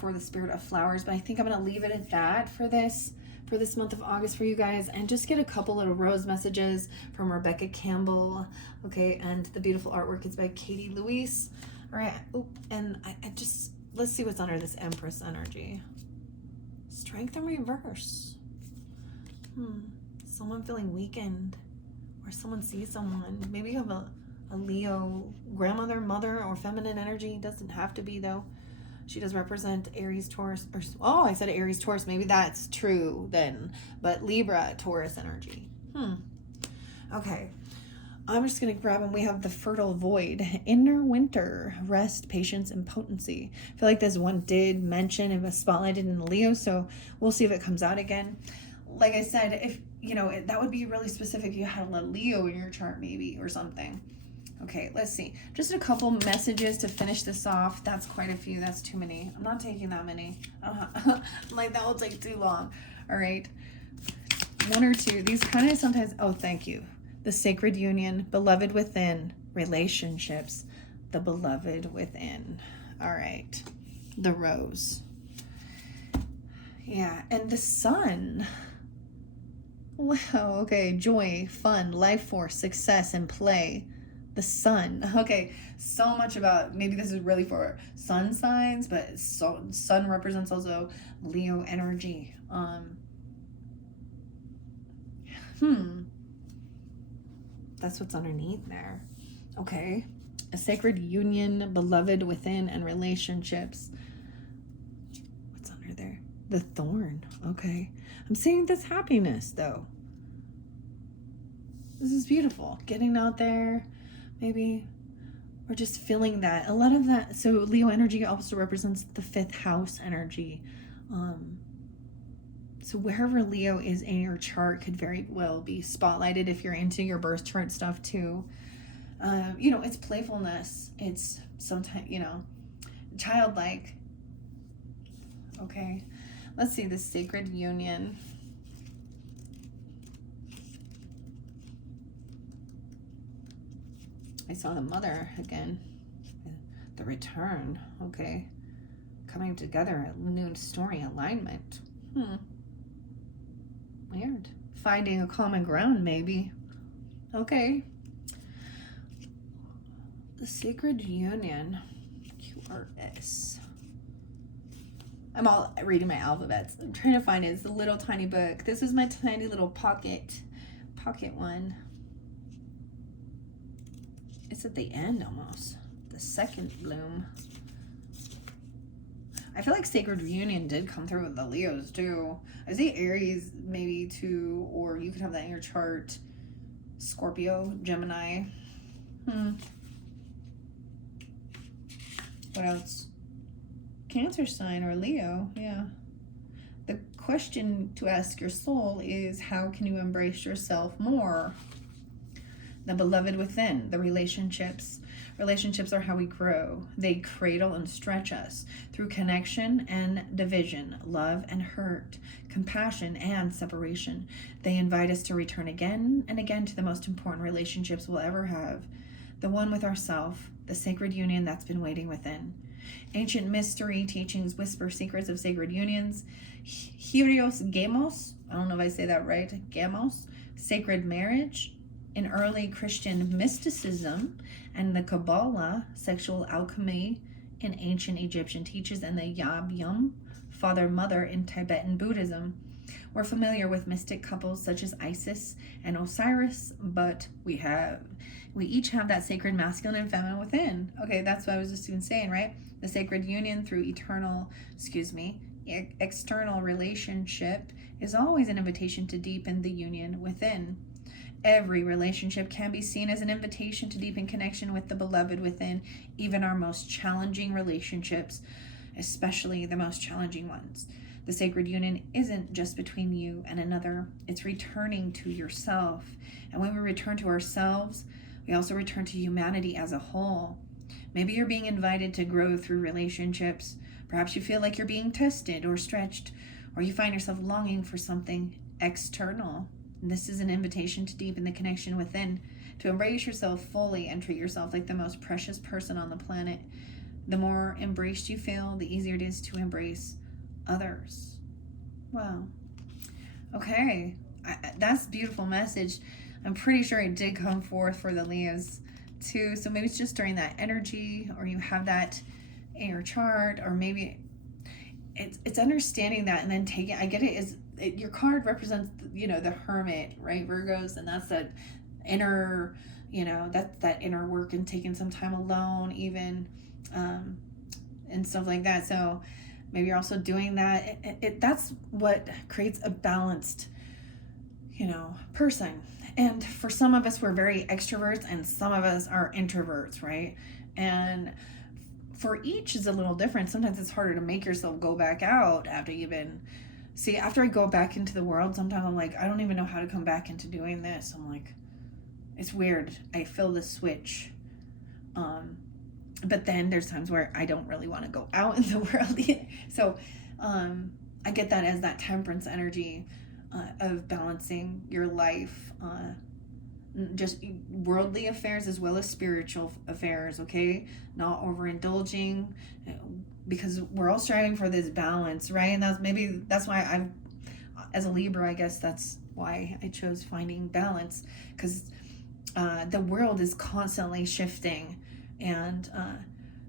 for the Spirit of Flowers. But I think I'm going to leave it at that for this month of August for you guys, and just get a couple little rose messages from Rebecca Campbell. Okay, and the beautiful artwork is by Katie Louise. All right. And I just, let's see what's under this Empress energy. Strength in reverse. Someone feeling weakened, or someone sees someone. Maybe you have a Leo grandmother, mother, or feminine energy. Doesn't have to be though. She does represent Aries, Taurus, or I said Aries, Taurus. Maybe that's true then. But Libra, Taurus energy. Okay. I'm just going to grab them. We have the fertile void, inner winter, rest, patience, and potency. I feel like this one did mention it was spotlighted in Leo, so we'll see if it comes out again. Like I said, if that would be really specific. You had a Leo in your chart maybe, or something. Okay, let's see. Just a couple messages to finish this off. That's quite a few. That's too many. I'm not taking that many. Like, that will take too long. All right. One or two. These kind of sometimes, thank you. The sacred union, beloved within, relationships, the beloved within. All right. The rose. Yeah, and the sun. Wow, okay. Joy, fun, life force, success, and play. The sun. Okay, so much about, maybe this is really for sun signs, but sun represents also Leo energy. That's what's underneath there. Okay. A sacred union, beloved within, and relationships. What's under there? The thorn. Okay. I'm seeing this happiness, though. This is beautiful. Getting out there, maybe, or just feeling that. A lot of that. So Leo energy also represents the 5th house energy. So wherever Leo is in your chart could very well be spotlighted if you're into your birth chart stuff too. It's playfulness. It's sometimes, childlike. Okay, let's see the sacred union. I saw the mother again. The return. Okay, coming together, a new story alignment. Weird. Finding a common ground, maybe. Okay. The sacred union. QRS. I'm all reading my alphabets. I'm trying to find it. It's a little tiny book. This is my tiny little pocket one. It's at the end almost. The second bloom. I feel like sacred reunion did come through with the Leos too. I say Aries maybe too, or you could have that in your chart. Scorpio, Gemini. What else? Cancer sign or Leo, yeah. The question to ask your soul is, how can you embrace yourself more? The beloved within, the relationships. Relationships are how we grow. They cradle and stretch us through connection and division, love and hurt, compassion and separation. They invite us to return again and again to the most important relationships we'll ever have, the one with ourself, the sacred union that's been waiting within. Ancient mystery teachings whisper secrets of sacred unions. Hieros Gamos, I don't know if I say that right, Gamos, sacred marriage. In early Christian mysticism and the Kabbalah, sexual alchemy in ancient Egyptian teachings, and the Yab-Yum, father-mother in Tibetan Buddhism. We're familiar with mystic couples such as Isis and Osiris, but we each have that sacred masculine and feminine within. Okay, that's what I was just even saying, right? The sacred union through external relationship is always an invitation to deepen the union within. Every relationship can be seen as an invitation to deepen connection with the beloved within, even our most challenging relationships, especially the most challenging ones. The sacred union isn't just between you and another, it's returning to yourself. And when we return to ourselves, we also return to humanity as a whole. Maybe you're being invited to grow through relationships. Perhaps you feel like you're being tested or stretched, or you find yourself longing for something external. And this is an invitation to deepen the connection within, to embrace yourself fully and treat yourself like the most precious person on the planet. The more embraced you feel, the easier it is to embrace others. Wow. Okay. That's a beautiful message. I'm pretty sure it did come forth for the Leos too. So maybe it's just during that energy, or you have that in your chart, or maybe it's understanding that and then taking, I get it, your card represents, the hermit, right, Virgos, and that's that inner, that inner work and taking some time alone even, and stuff like that. So maybe you're also doing that. That's what creates a balanced, person. And for some of us, we're very extroverts, and some of us are introverts, right? And for each is a little different. Sometimes it's harder to make yourself go back out after you've been... See, after I go back into the world, sometimes I'm like, I don't even know how to come back into doing this. I'm like, it's weird. I feel the switch. But then there's times where I don't really want to go out in the world either. So I get that as that temperance energy of balancing your life, just worldly affairs as well as spiritual affairs, okay? Not overindulging, because we're all striving for this balance, right? And that's why I'm, as a Libra, I guess that's why I chose finding balance, because the world is constantly shifting, and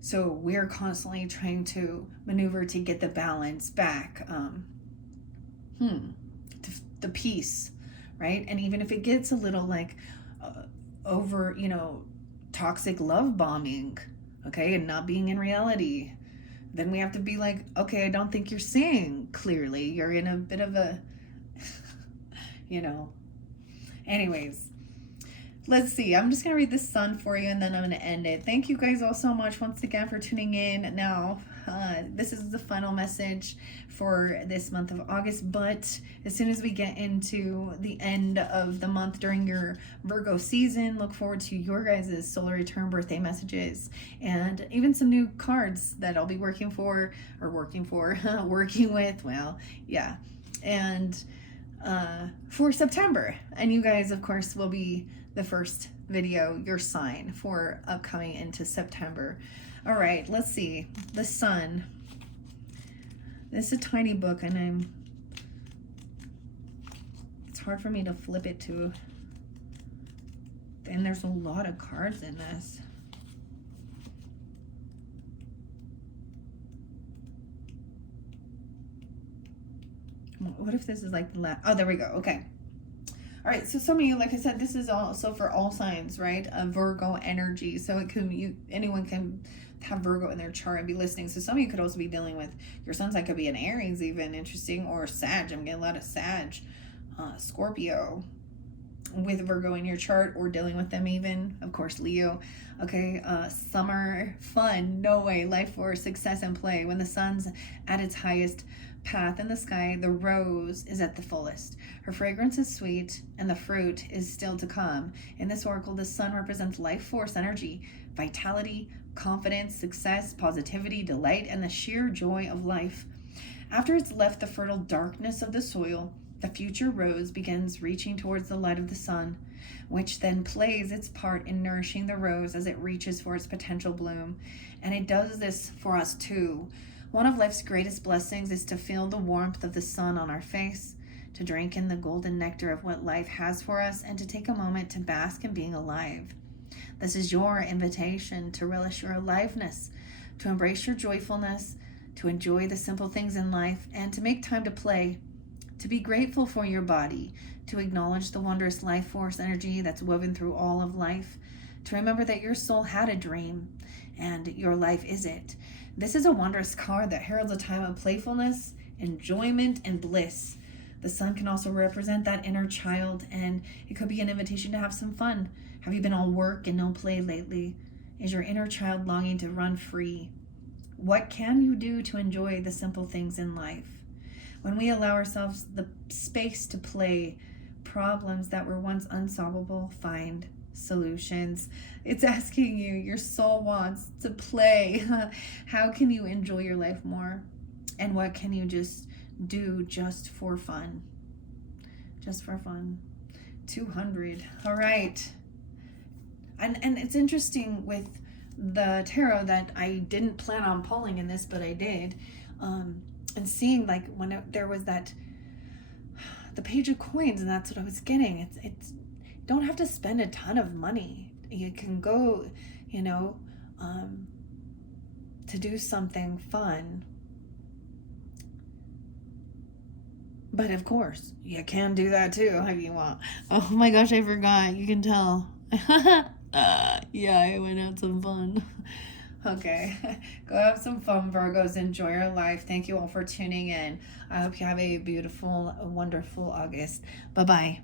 so we're constantly trying to maneuver to get the balance back, the peace, right? And even if it gets a little like over, toxic love bombing, okay, and not being in reality, then we have to be like, okay, I don't think you're seeing clearly. You're in a bit of a, Anyways, let's see. I'm just going to read the sun for you, and then I'm going to end it. Thank you guys all so much once again for tuning in. Now, This is the final message for this month of August, but as soon as we get into the end of the month during your Virgo season, look forward to your guys' solar return birthday messages and even some new cards that I'll be working with. Well, yeah. And for September. And you guys, of course, will be the first video, your sign for upcoming into September. All right, let's see. The Sun. This is a tiny book, and it's hard for me to flip it to. And there's a lot of cards in this. What if this is like the last? Oh, there we go. Okay. All right. So some of you, like I said, this is also for all signs, right? A Virgo energy. So it could anyone can have Virgo in their chart and be listening. So some of you could also be dealing with your sun sign could be an Aries, even interesting, or Sag. I'm getting a lot of Sag, Scorpio with Virgo in your chart, or dealing with them even. Of course, Leo. Okay. Summer fun, no way, life force, success and play. When the sun's at its highest path in the sky, the rose is at the fullest. Her fragrance is sweet, and the fruit is still to come. In this oracle, the sun represents life force, energy, vitality, confidence, success, positivity, delight, and the sheer joy of life. After it's left the fertile darkness of the soil, the future rose begins reaching towards the light of the sun, which then plays its part in nourishing the rose as it reaches for its potential bloom. And it does this for us too. One of life's greatest blessings is to feel the warmth of the sun on our face, to drink in the golden nectar of what life has for us, and to take a moment to bask in being alive. This is your invitation to relish your aliveness, to embrace your joyfulness, to enjoy the simple things in life, and to make time to play, to be grateful for your body, to acknowledge the wondrous life force energy that's woven through all of life, to remember that your soul had a dream, and your life is it. This is a wondrous card that heralds a time of playfulness, enjoyment, and bliss. The sun can also represent that inner child, and it could be an invitation to have some fun. Have you been all work and no play lately? Is your inner child longing to run free? What can you do to enjoy the simple things in life? When we allow ourselves the space to play, problems that were once unsolvable find solutions. It's asking you, your soul wants to play. How can you enjoy your life more? And what can you just do just for fun? Just for fun. 200. All right. And it's interesting with the tarot that I didn't plan on pulling in this, but I did. And seeing like when there was the Page of Coins, and that's what I was getting. It's don't have to spend a ton of money. You can go, to do something fun. But of course, you can do that too if you want. Oh my gosh, I forgot. You can tell. Yeah, I went out some fun. Okay, go have some fun, Virgos. Enjoy your life. Thank you all for tuning in. I hope you have a beautiful, wonderful August. Bye-bye.